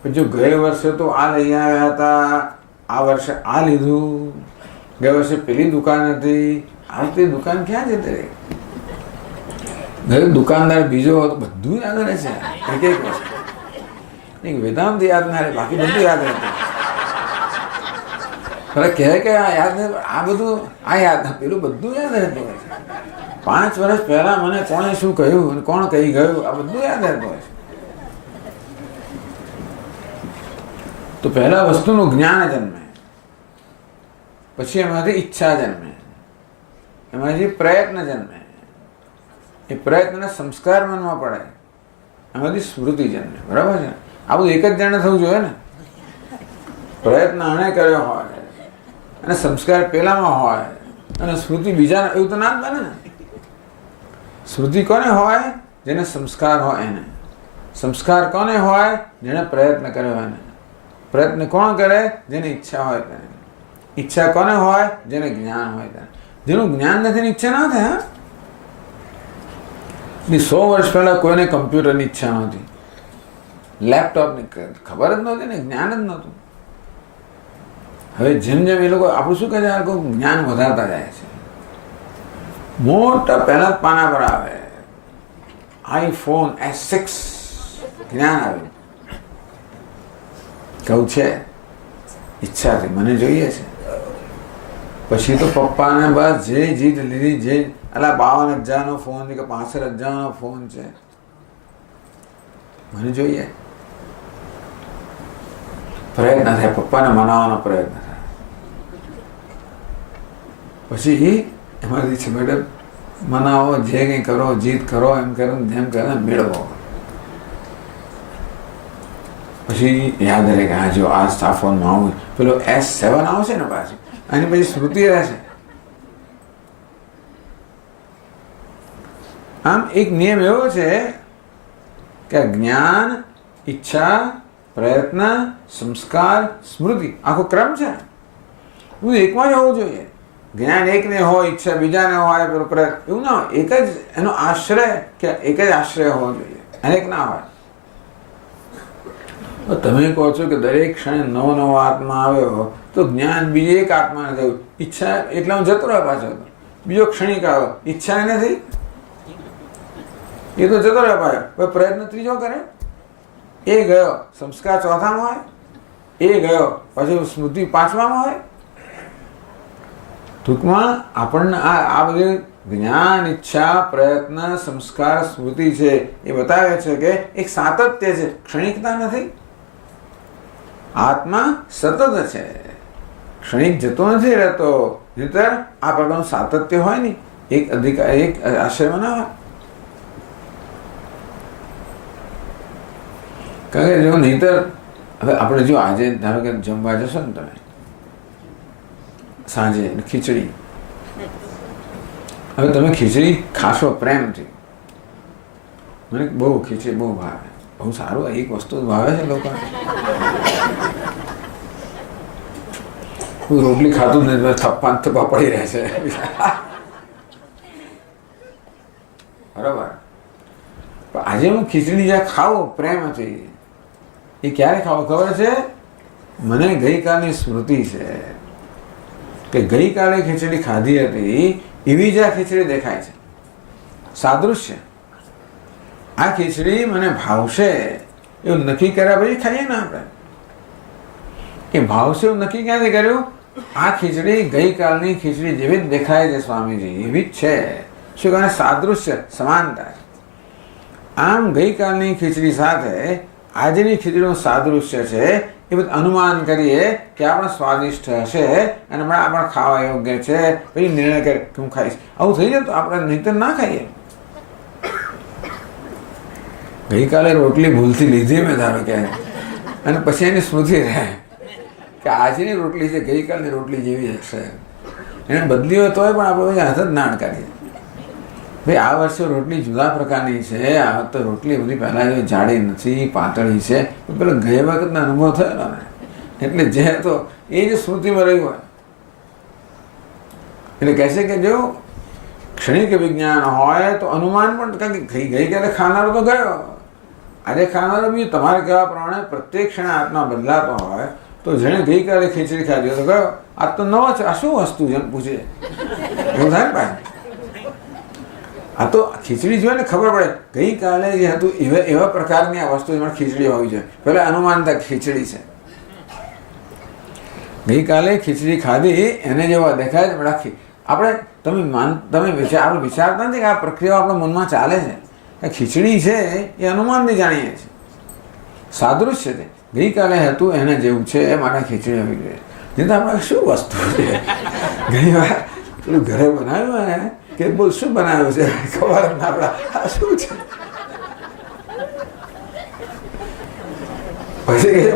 પછી જો ગયા વર્ષે તો આ લઈ આવ્યા હતા, આ વર્ષે આ લીધું, ગયા વર્ષે પેલી દુકાન હતી, આ વખતે દુકાન ક્યાં જતી રહી? દુકાનદાર બીજો તો બધું યાદ રહે છે. એક એક વસ્તુ એક વેદાંત યાદ ના રહે, બાકી બધું યાદ રહેતું. ખરે કહે કે આ યાદ નહીં, આ બધું આ યાદ ના, પેલું બધું યાદ રહેતું હોય છે. 5 વર્ષ પહેલા મને કોણે શું કહ્યું અને કોણ કહી ગયું, આ બધું યાદ રહેતું હોય છે. તો પહેલા વસ્તુનું જ્ઞાન જન્મે, પછી એમાંથી ઈચ્છા જન્મે, એમાંથી પ્રયત્ન જન્મે, એ પ્રયત્નના સંસ્કાર મનમાં પડે, એમાંથી સ્મૃતિ જન્મે. બરાબર છે? આ બધું એક જ જાણે થવું જોઈએ ને. પ્રયત્ન આણે કર્યો હોય અને સંસ્કાર પેલામાં હોય અને સ્મૃતિ બીજા, એવું તો ના જ બને ને. સ્મૃતિ કોને હોય? જેને સંસ્કાર હોય એને. સંસ્કાર કોને હોય? જેને પ્રયત્ન કર્યો એને. પ્રયત્ન કોણ કરે? જેને ઈચ્છા હોય તેને. ઈચ્છા કોને હોય? જેને જ્ઞાન હોય તેને. જેનું જ્ઞાન નથી ને ઈચ્છા ના થાય. 100 વર્ષ પહેલા કોઈને કમ્પ્યુટરની ઈચ્છા નહોતી, લેપટોપની ખબર જ નહોતી ને, જ્ઞાન જ નહોતું. હવે જેમ જેમ એ લોકો આપણું શું કહે છે, જ્ઞાન વધારતા જાય છે. મોટા પહેલા જ પાના પર આવે iPhone S6 જ્ઞાન આવ્યું. કહું છે ઈચ્છાથી મને જોઈએ છે. પછી તો પપ્પાને બસ જે જીત લીધી, જે અલા 52,000નો ફોન કે 65,000નો ફોન છે, મને જોઈએ. પ્રયત્ન થાય, પપ્પાને મનાવવાનો પ્રયત્ન થાય. પછી એમાંથી છે મેડમ મનાવો, જે કંઈ કરો, જીત કરો, એમ કરો જેમ કરે મેળવો. પછી યાદ રહે કે હા જો આ ફોનમાં આવું, પેલો S7 આવશે ને પાછું, એની પછી સ્મૃતિ રહેશે. આમ એક નિયમ એવો છે કે જ્ઞાન, ઈચ્છા, પ્રયત્ન, સંસ્કાર, સ્મૃતિ, આખો ક્રમ છે. બધું એકમાં જ હોવું જોઈએ. જ્ઞાન એકને હોય, ઈચ્છા બીજાને હોય, પેલો પ્રયત્ન એવું ના હોય. એક જ એનો આશ્રય કે એક જ આશ્રય હોવો જોઈએ, અનેક ના હોય. તમે કહો છો કે દરેક ક્ષણે નવો નવો આત્મા આવ્યો, તો જ્ઞાન બીજી એક આત્માને થયું, ઈચ્છા એટલા જતો રહે પાછો, બીજો ક્ષણિક આવ્યો, ઈચ્છા એને થઈ, એ તો જતો રહે પાછો. પ્રયત્ન ત્રીજો કરે, એ ગયો, સંસ્કાર ચોથામાં હોય, એ ગયો, પછી સ્મૃતિ 5મામાં હોય. ટૂંકમાં આપણને આ બધી જ્ઞાન, ઈચ્છા, પ્રયત્ન, સંસ્કાર, સ્મૃતિ છે એ બતાવે છે કે એક સાતત્ય છે, ક્ષણિકતા નથી. આત્મા સતત છે, ક્ષણિક જતો નથી રહેતો. નહીંતર આ પ્રકારનું સાતત્ય હોય ને, એક અધિકાર, એક આશ્રયમાં ના હોય. કારણ કે જો નહીંતર હવે આપણે જો આજે ધારો કે જમવા જશો ને તમે સાંજે ખીચડી, હવે તમે ખીચડી ખાશો પ્રેમથી, મને બહુ ખીચડી બહુ ભાવે, બહુ સારું, એક વસ્તુ ભાવે છે લોકોને. રોટલી ખાતું જ નથી, થપ્પા થપ્પા પડી રહે છે. બરાબર. પણ આજે હું ખીચડી જ્યાં ખાવું પ્રેમથી, એ ક્યારે ખાવું ખબર છે? મને ગઈકાલની સ્મૃતિ છે કે ગઈકાલે ખીચડી ખાધી હતી, એવી જ આ ખીચડી દેખાય છે. સાદૃશ્ય. આ ખીચડી મને ભાવશે એવું નક્કી કર્યા પછી ખાઈએ ને આપણે. એ ભાવશે એવું નક્કી ક્યાંથી કર્યું? આ ખીચડી ગઈકાલની ખીચડી જેવી જ દેખાય છે સ્વામીજી, એવી જ છે. શું કહે? સાદૃશ્ય, સમાનતા. આમ ગઈકાલની ખીચડી સાથે આજની ખીચડીનું સાદૃશ્ય છે. એ બધું અનુમાન કરીએ કે આપણે સ્વાદિષ્ટ હશે અને હમણાં આપણે ખાવા યોગ્ય છે, પછી નિર્ણય કરે કે હું ખાઈશ. આવું થઈ જાય તો આપણે નહીંતર ના ખાઈએ. ગઈકાલે રોટલી ભૂલથી લીધી મેં ધારો કે, અને પછી એની સ્મૃતિ રહે કે આજની રોટલી છે ગઈકાલની રોટલી જેવી હશે. એને બદલી હોય તોય પણ આપણે હાથ જ ના અડકારીએ. ભાઈ આ વર્ષે રોટલી જુદા પ્રકારની છે, આ વખતે રોટલી બધી પહેલાં જેવી જાડી નથી, પાતળી છે. પેલો ગયા વખતનો અનુભવ થયેલો ને, એટલે જે તો એ જ સ્મૃતિમાં રહ્યું હોય. એટલે કહે છે કે જો ક્ષણિક વિજ્ઞાન હોય તો અનુમાન પણ, કારણ કે ગઈકાલે ખાનારો તો ગયો, આજે ખાનારો બી તમારે કહેવા પ્રમાણે પ્રત્યેક ક્ષણે આત્મા બદલાતો હોય તો જેણે ગઈકાલે ખીચડી ખાધી તો ગયો, આ તો નવો છે, આ શું વસ્તુ છે પૂછે એવું થાય ને ભાઈ. આ તો ખીચડી જોઈએ ને ખબર પડે ગઈકાલે જે હતું એવા પ્રકારની આ વસ્તુ એમાં ખીચડી હોવી જોઈએ. પહેલાં અનુમાન થાય ખીચડી છે, ગઈકાલે ખીચડી ખાધી એને જેવા દેખાય છે. રાખી આપણે તમે આપણે વિચારતા નથી કે આ પ્રક્રિયા આપણા મનમાં ચાલે છે. ખીચડી છે એ અનુમાનથી જાણીએ છીએ, સાદૃશ્ય છે. ગઈકાલે હતું એને જેવું છે એ માટે ખીચડી હોવી જોઈએ. નહીં તો આપણે શું વસ્તુ છે, ઘણી વાર પેલું ઘરે બનાવ્યું ને કે બોલ શું બનાવ્યું છે ખબર ના આપણા આ શું છે, પછી કહે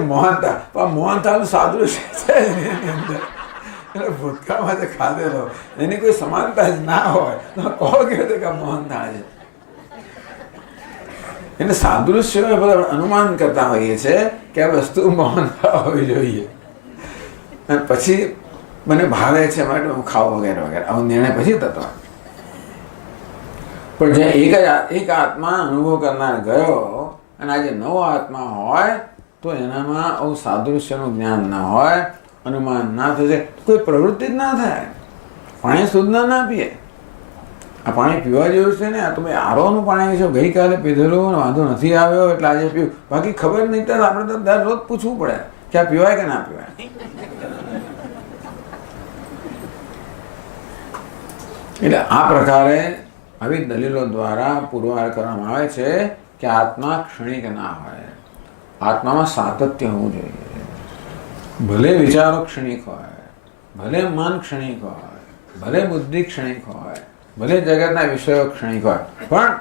મોહનથાળ સાદૃશ્ય છે એની અંદર, એટલે ભૂતકાળમાં જે ખાધેલો એની કોઈ સમાનતા જ ના હોય તો કોણ કહેતો કે મોહનથાળ છે. એટલે સાદૃશ્ય બધા અનુમાન કરતા હોઈએ છે કે આ વસ્તુ મોહનથાળ હોવી જોઈએ, અને પછી મને ભાવે છે માટે હું ખાવું વગેરે વગેરે આવો નિર્ણય પછી થતો હોય. પણ જ્યાં એક આત્મા અનુભવ કરનાર ગયો અને આજે નવો આત્મા હોય તો એનામાં આવું સાદૃશ્યનું જ્ઞાન ના હોય, અનુમાન ના થશે, કોઈ પ્રવૃત્તિ જ ના થાય. પાણી શુદ્ધ ના પીએ. આ પાણી પીવા જેવું છે ને, આ તો ભાઈ આરોનું પાણી છે, ગઈકાલે પીધેલું વાંધો નથી આવ્યો એટલે આજે પીવું, બાકી ખબર નહીં તો આપણે તો દર રોજ પૂછવું પડે કે આ પીવાય કે ના પીવાય. એટલે આ પ્રકારે આવી દલીલો દ્વારા પુરવાર કરવામાં આવે છે કે આત્મા ક્ષણિક ના હોય, આત્મામાં સાતત્ય હોવું જોઈએ. ભલે વિચારો ક્ષણિક હોય, ભલે મન ક્ષણિક હોય, ભલે બુદ્ધિ ક્ષણિક હોય, ભલે જગતના વિષયો ક્ષણિક હોય, પણ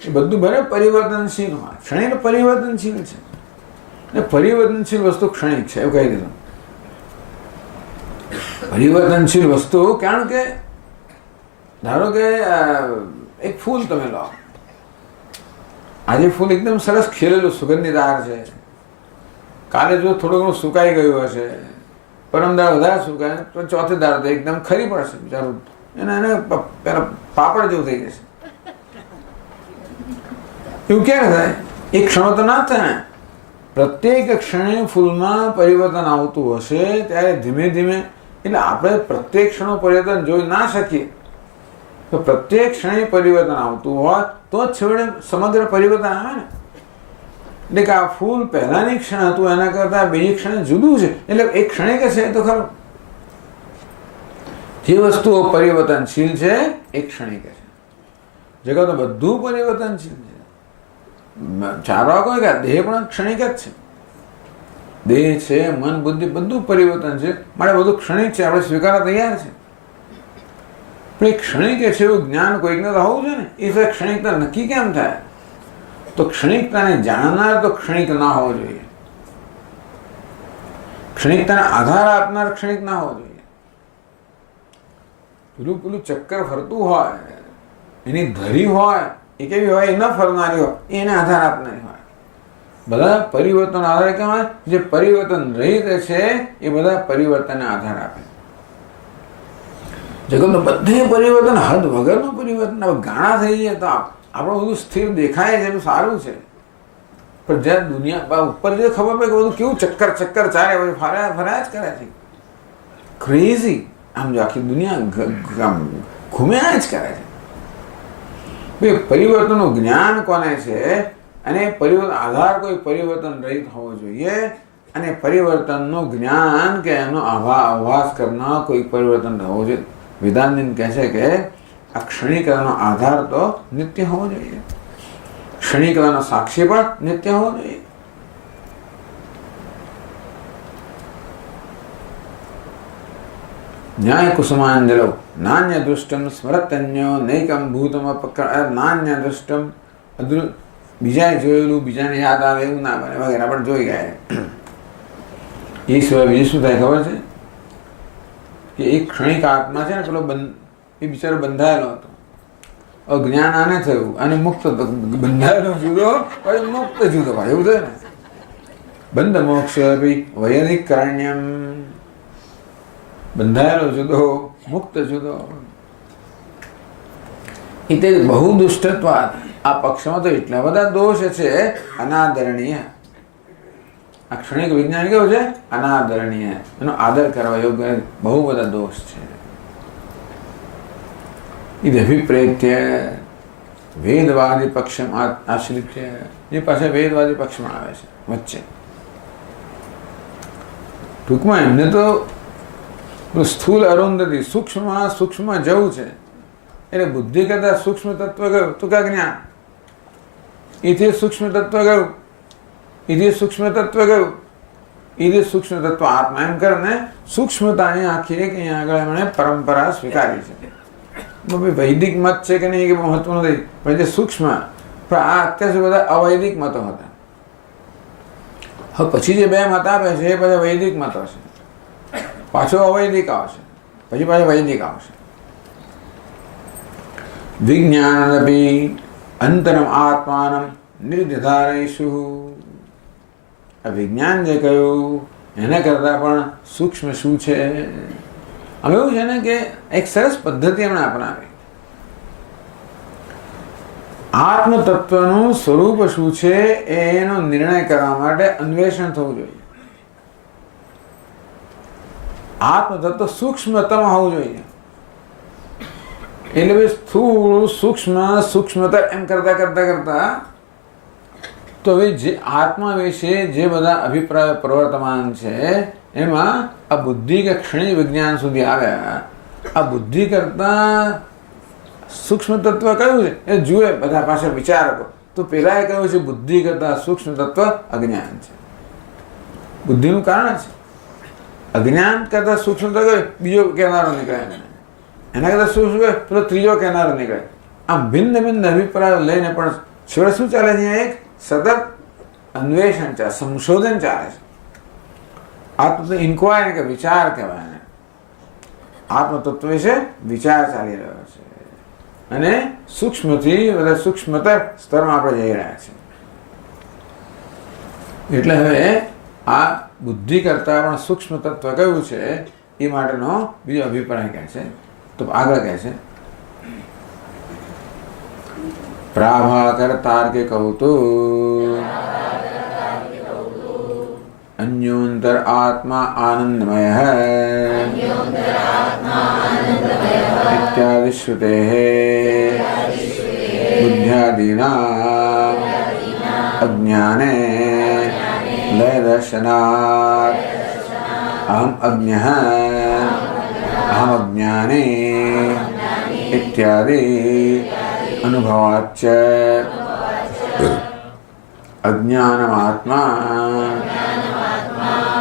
એ બધું ભલે પરિવર્તનશીલ હોય. ક્ષણિક પરિવર્તનશીલ છે ને, પરિવર્તનશીલ વસ્તુ ક્ષણિક છે એવું કહી દીધું. પરિવર્તનશીલ વસ્તુ, કારણ કે ધારો કે એક ફૂલ તમે લો, આજે ફૂલ એકદમ સરસ ખીલેલું સુગંધીદાર છે, કાલે જો થોડું ઘણું સુકાઈ ગયું હશે, પરમદાર વધારે સુકાય તો ચોથે દાર તો એકદમ ખરી પડશે બિચારું, એને પેલા પાપડ જેવું થઈ જશે. એવું ક્યારે થાય? એક ક્ષણો તો ના થાય ને. પ્રત્યેક ક્ષણે ફૂલમાં પરિવર્તન આવતું હશે ત્યારે ધીમે ધીમે, એટલે આપણે પ્રત્યેક ક્ષણો પરિવર્તન જોઈ ના શકીએ, તો પ્રત્યેક ક્ષણે પરિવર્તન આવતું હોય તો જ છેવટે સમગ્ર પરિવર્તન આવે ને. એટલે કે આ ફૂલ પહેલાની ક્ષણ હતું એના કરતાં બીજી ક્ષણે જુદું છે, એટલે એક ક્ષણે કે છે તો ખરું. જે વસ્તુઓ પરિવર્તનશીલ છે એક ક્ષણિક છે. જગત બધું પરિવર્તનશીલ છે. ચારવા કોઈ કે દેહ પણ ક્ષણિક જ છે. દેહ છે, મન, બુદ્ધિ બધું પરિવર્તન છે, માટે બધું ક્ષણિક છે, આપણે સ્વીકારવા તૈયાર છે. પણ એ ક્ષણિક છે એવું જ્ઞાન કોઈકને તો હોવું છે ને. એ ક્ષણિકતા નક્કી કેમ થાય? તો ક્ષણિકતાને જાણનાર તો ક્ષણિક ના હોવો જોઈએ, ક્ષણિકતાને આધાર આપનાર ક્ષણિક ના હોવો જોઈએ. પેલું ચક્કર ફરતું હોય, એની ધરી હોય, એ કેવી હોય? એ ન ફરનારી હોય, એને આધાર આપનારી હોય. બધા પરિવર્તન આધારે કેમ હોય? જે પરિવર્તન રહિત છે એ બધા પરિવર્તનને આધાર આપે. જગતનું બધે પરિવર્તન હદ વગરનું પરિવર્તન. ગાણા થઈ જાય તો આપણું બધું સ્થિર દેખાય છે, એનું સારું છે, પણ જ્યાં દુનિયા ઉપર જે ખબર પડે કે બધું કેવું ચક્કર ચાલે, બધું ફર્યા જ કરે છે, ક્રેઝી. આમ જો આખી દુનિયા ઘૂમ્યા જ કરે છે. પરિવર્તનનું જ્ઞાન કોને છે? અને પરિવર્તન આધાર કોઈ પરિવર્તન રહિત હોવો જોઈએ, અને પરિવર્તનનું જ્ઞાન કે એનો આભાસ કરનાર કોઈ પરિવર્તન હોવો જોઈએ. વેદાંત કહે છે કે આ ક્ષણિકતાનો આધાર તો નિત્ય હોવો જોઈએ, ક્ષણિકતાનો સાક્ષી પણ નિત્ય હોવો જોઈએ. ન્યાય કુસુમાંજલો નાન્ય દૃષ્ટમ સ્મરતન્યો નૈકમ ભૂતમ અપકર. નાન્ય દૃષ્ટમ બીજાએ જોયેલું બીજાને યાદ આવે એવું ના બને વગેરે આપણે જોઈ ગયા. એ સિવાય બીજું શું થાય ખબર છે? કે એક ક્ષણિક આત્મા છે ને, પેલો એ બિચારો બંધાયેલો હતો, જ્ઞાન આને થયું અને મુક્ત બંધાયેલો જુદો પછી મુક્ત જુદો ભાઈ, એવું થાય ને. બંધ મોક્ષ વૈયાધિકરણ્યમ, બંધાયેલો જુદો, મુક્ત જુદો. એટલે બહુ દુષ્ટત્વાદ. આ પક્ષમાં તો એટલા બધા દોષ છે, અનાદરણીય. આ ક્ષણિક વિજ્ઞાન કેવું છે? અનાદરણીય, એનો આદર કરવા યોગ્ય બહુ બધા દોષ છે. એ અભિપ્રેત્ય વેદવાદી પક્ષમાં આશ્રિત છે. એ પાસે વેદવાદી પક્ષમાં આવે છે વચ્ચે. ટૂંકમાં એમને તો સ્થૂલ અરુંધતી, સૂક્ષ્મ જવું છે. એટલે બુદ્ધિ કરતા સૂક્ષ્મ તત્વ ગયું તો કે જ્ઞાન. એથી સૂક્ષ્મ તત્વ ગયું, એથી સૂક્ષ્મ તત્વ ગયું, એથી સૂક્ષ્મ તત્વ આત્મા. એમ કરીને સૂક્ષ્મતાની આખી એક અહીંયા આગળ એમણે પરંપરા સ્વીકારી છે. વૈદિક મત છે કે નહીં એ મહત્વ નથી, પણ જે સૂક્ષ્મ, પણ આ અત્યાર સુધી બધા અવૈદિક મતો હતા. હવે પછી જે બે મત આપે છે એ બધા વૈદિક મતો છે. પાછો અવૈદિક આવશે, પછી પાછો વૈદિક આવશે. વિજ્ઞાનપી અંતરમ આત્માનમ નિર્ધારયસુ. આ વિજ્ઞાન જે કહ્યું એના કરતાં પણ સૂક્ષ્મ શું છે? હવે એવું છે ને કે એક સરસ પદ્ધતિ એમણે અપનાવી. આત્મ તત્વનું સ્વરૂપ શું છે એનો નિર્ણય કરવા માટે અન્વેષણ થવું જોઈએ. આત્મ તત્વ સૂક્ષ્મતમ હોવું જોઈએ. એટલે સ્થૂળ સૂક્ષ્મ સૂક્ષ્મતર એમ કરતા તો હવે જે આત્મા વિશે જે બધા અભિપ્રાય પ્રવર્તમાન છે એમાં આ બુદ્ધિ કે ક્ષણિક વિજ્ઞાન સુધી આવ્યા. આ બુદ્ધિ કરતા સૂક્ષ્મ તત્વ કયું છે એ જુએ બધા પાસે વિચારકો. તો પેલા એ કહ્યું છે બુદ્ધિ કરતા સૂક્ષ્મ તત્વ અજ્ઞાન છે. બુદ્ધિનું કારણ છે. અજ્ઞાન કરતા સૂક્ષ્મ તત્વ બીજો કહેનારો નીકળે, એના કરતા શું પેલો ત્રીજો કહેનારો નીકળે. આમ ભિન્ન ભિન્ન અભિપ્રાયો લઈને પણ છેવટે શું ચાલે છે? એક સતત અન્વેષણ ચાલે, સંશોધન ચાલે છે. આત્મ ઇન્ક્વાયરી કે વિચાર કહેવાય. આત્મતત્વ વિશે વિચાર ચાલી રહ્યો છે અને સૂક્ષ્મથી બધા સૂક્ષ્મતર સ્તરમાં આપણે જઈ રહ્યા છીએ. એટલે હવે આ બુદ્ધિ કરતા પણ સૂક્ષ્મ તત્વ કયું છે એ માટેનો બીજો અભિપ્રાય કહે છે. તો આગળ કહે છે પ્રાભાકર તાર્કે કહું તો અન્યોંતર આત્મા આનંદમય इत्यादि श्रुते बुद्ध्यादीनां अज्ञाने लय दर्शनात् अहम अज्ञः अहम अज्ञाने इत्यादि अनुभवाच्च अज्ञानमात्मा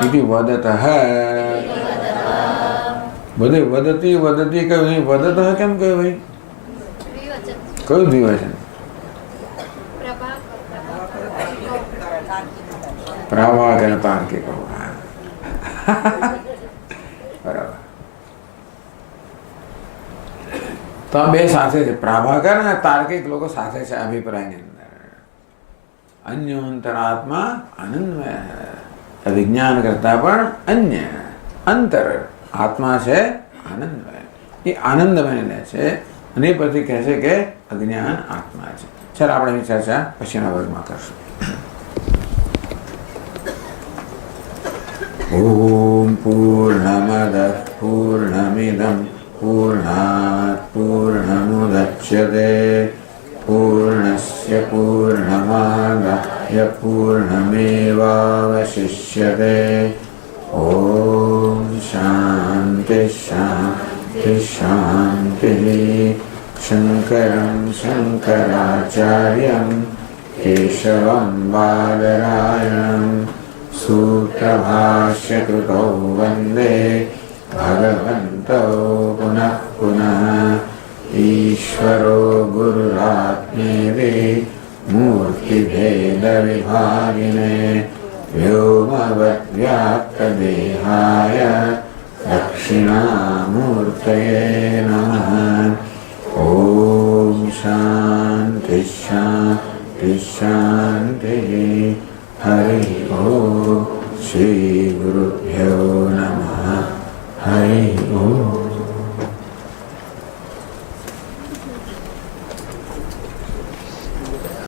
इति वदतः. બધે વદતી વદતી કહ્યું નહીં, વદત કેમ કહ્યું ભાઈ? કયું દ્વિવચન? પ્રભાકર તાર્કિક. બરાબર. તો આ બે સાથે છે, પ્રભાકર અને તાર્કિક લોકો સાથે છે અભિપ્રાયની અંદર. અન્યોંતરાત્મા આનંદમય, વિજ્ઞાન કરતા પણ અન્ય અંતર આત્મા છે આનંદમય. એ આનંદમય લે છે અને એ પછી કહે છે કે અજ્ઞાન આત્મા છે. ચાલો આપણે એની ચર્ચા પછીના વર્ગમાં કરશું. ઓમ પૂર્ણમદ પૂર્ણમિદમ પૂર્ણાત પૂર્ણમુદચ્યતે પૂર્ણસ્ય પૂર્ણમાદાય પૂર્ણમેવાવશિષ્યતે. ઓમ શાંતિ શાંતિ શાંતિ. શંકરં શંકરાચાર્યં કેશવં બાદરાયણં સૂત્રભાષ્યકૃતો વંદે ભગવન્તો પુનઃ પુનઃ. ઈશ્વરો ગુરુરાત્મેતિ મૂર્તિભેદવિભાગિને વ્યોમવદ્વ્યાપ્તદેહાય દક્ષિણામૂર્તયે નમઃ. ઓમ શાંતિ શાંતિ શાંતિ. હરિ ઓમ. ઓમ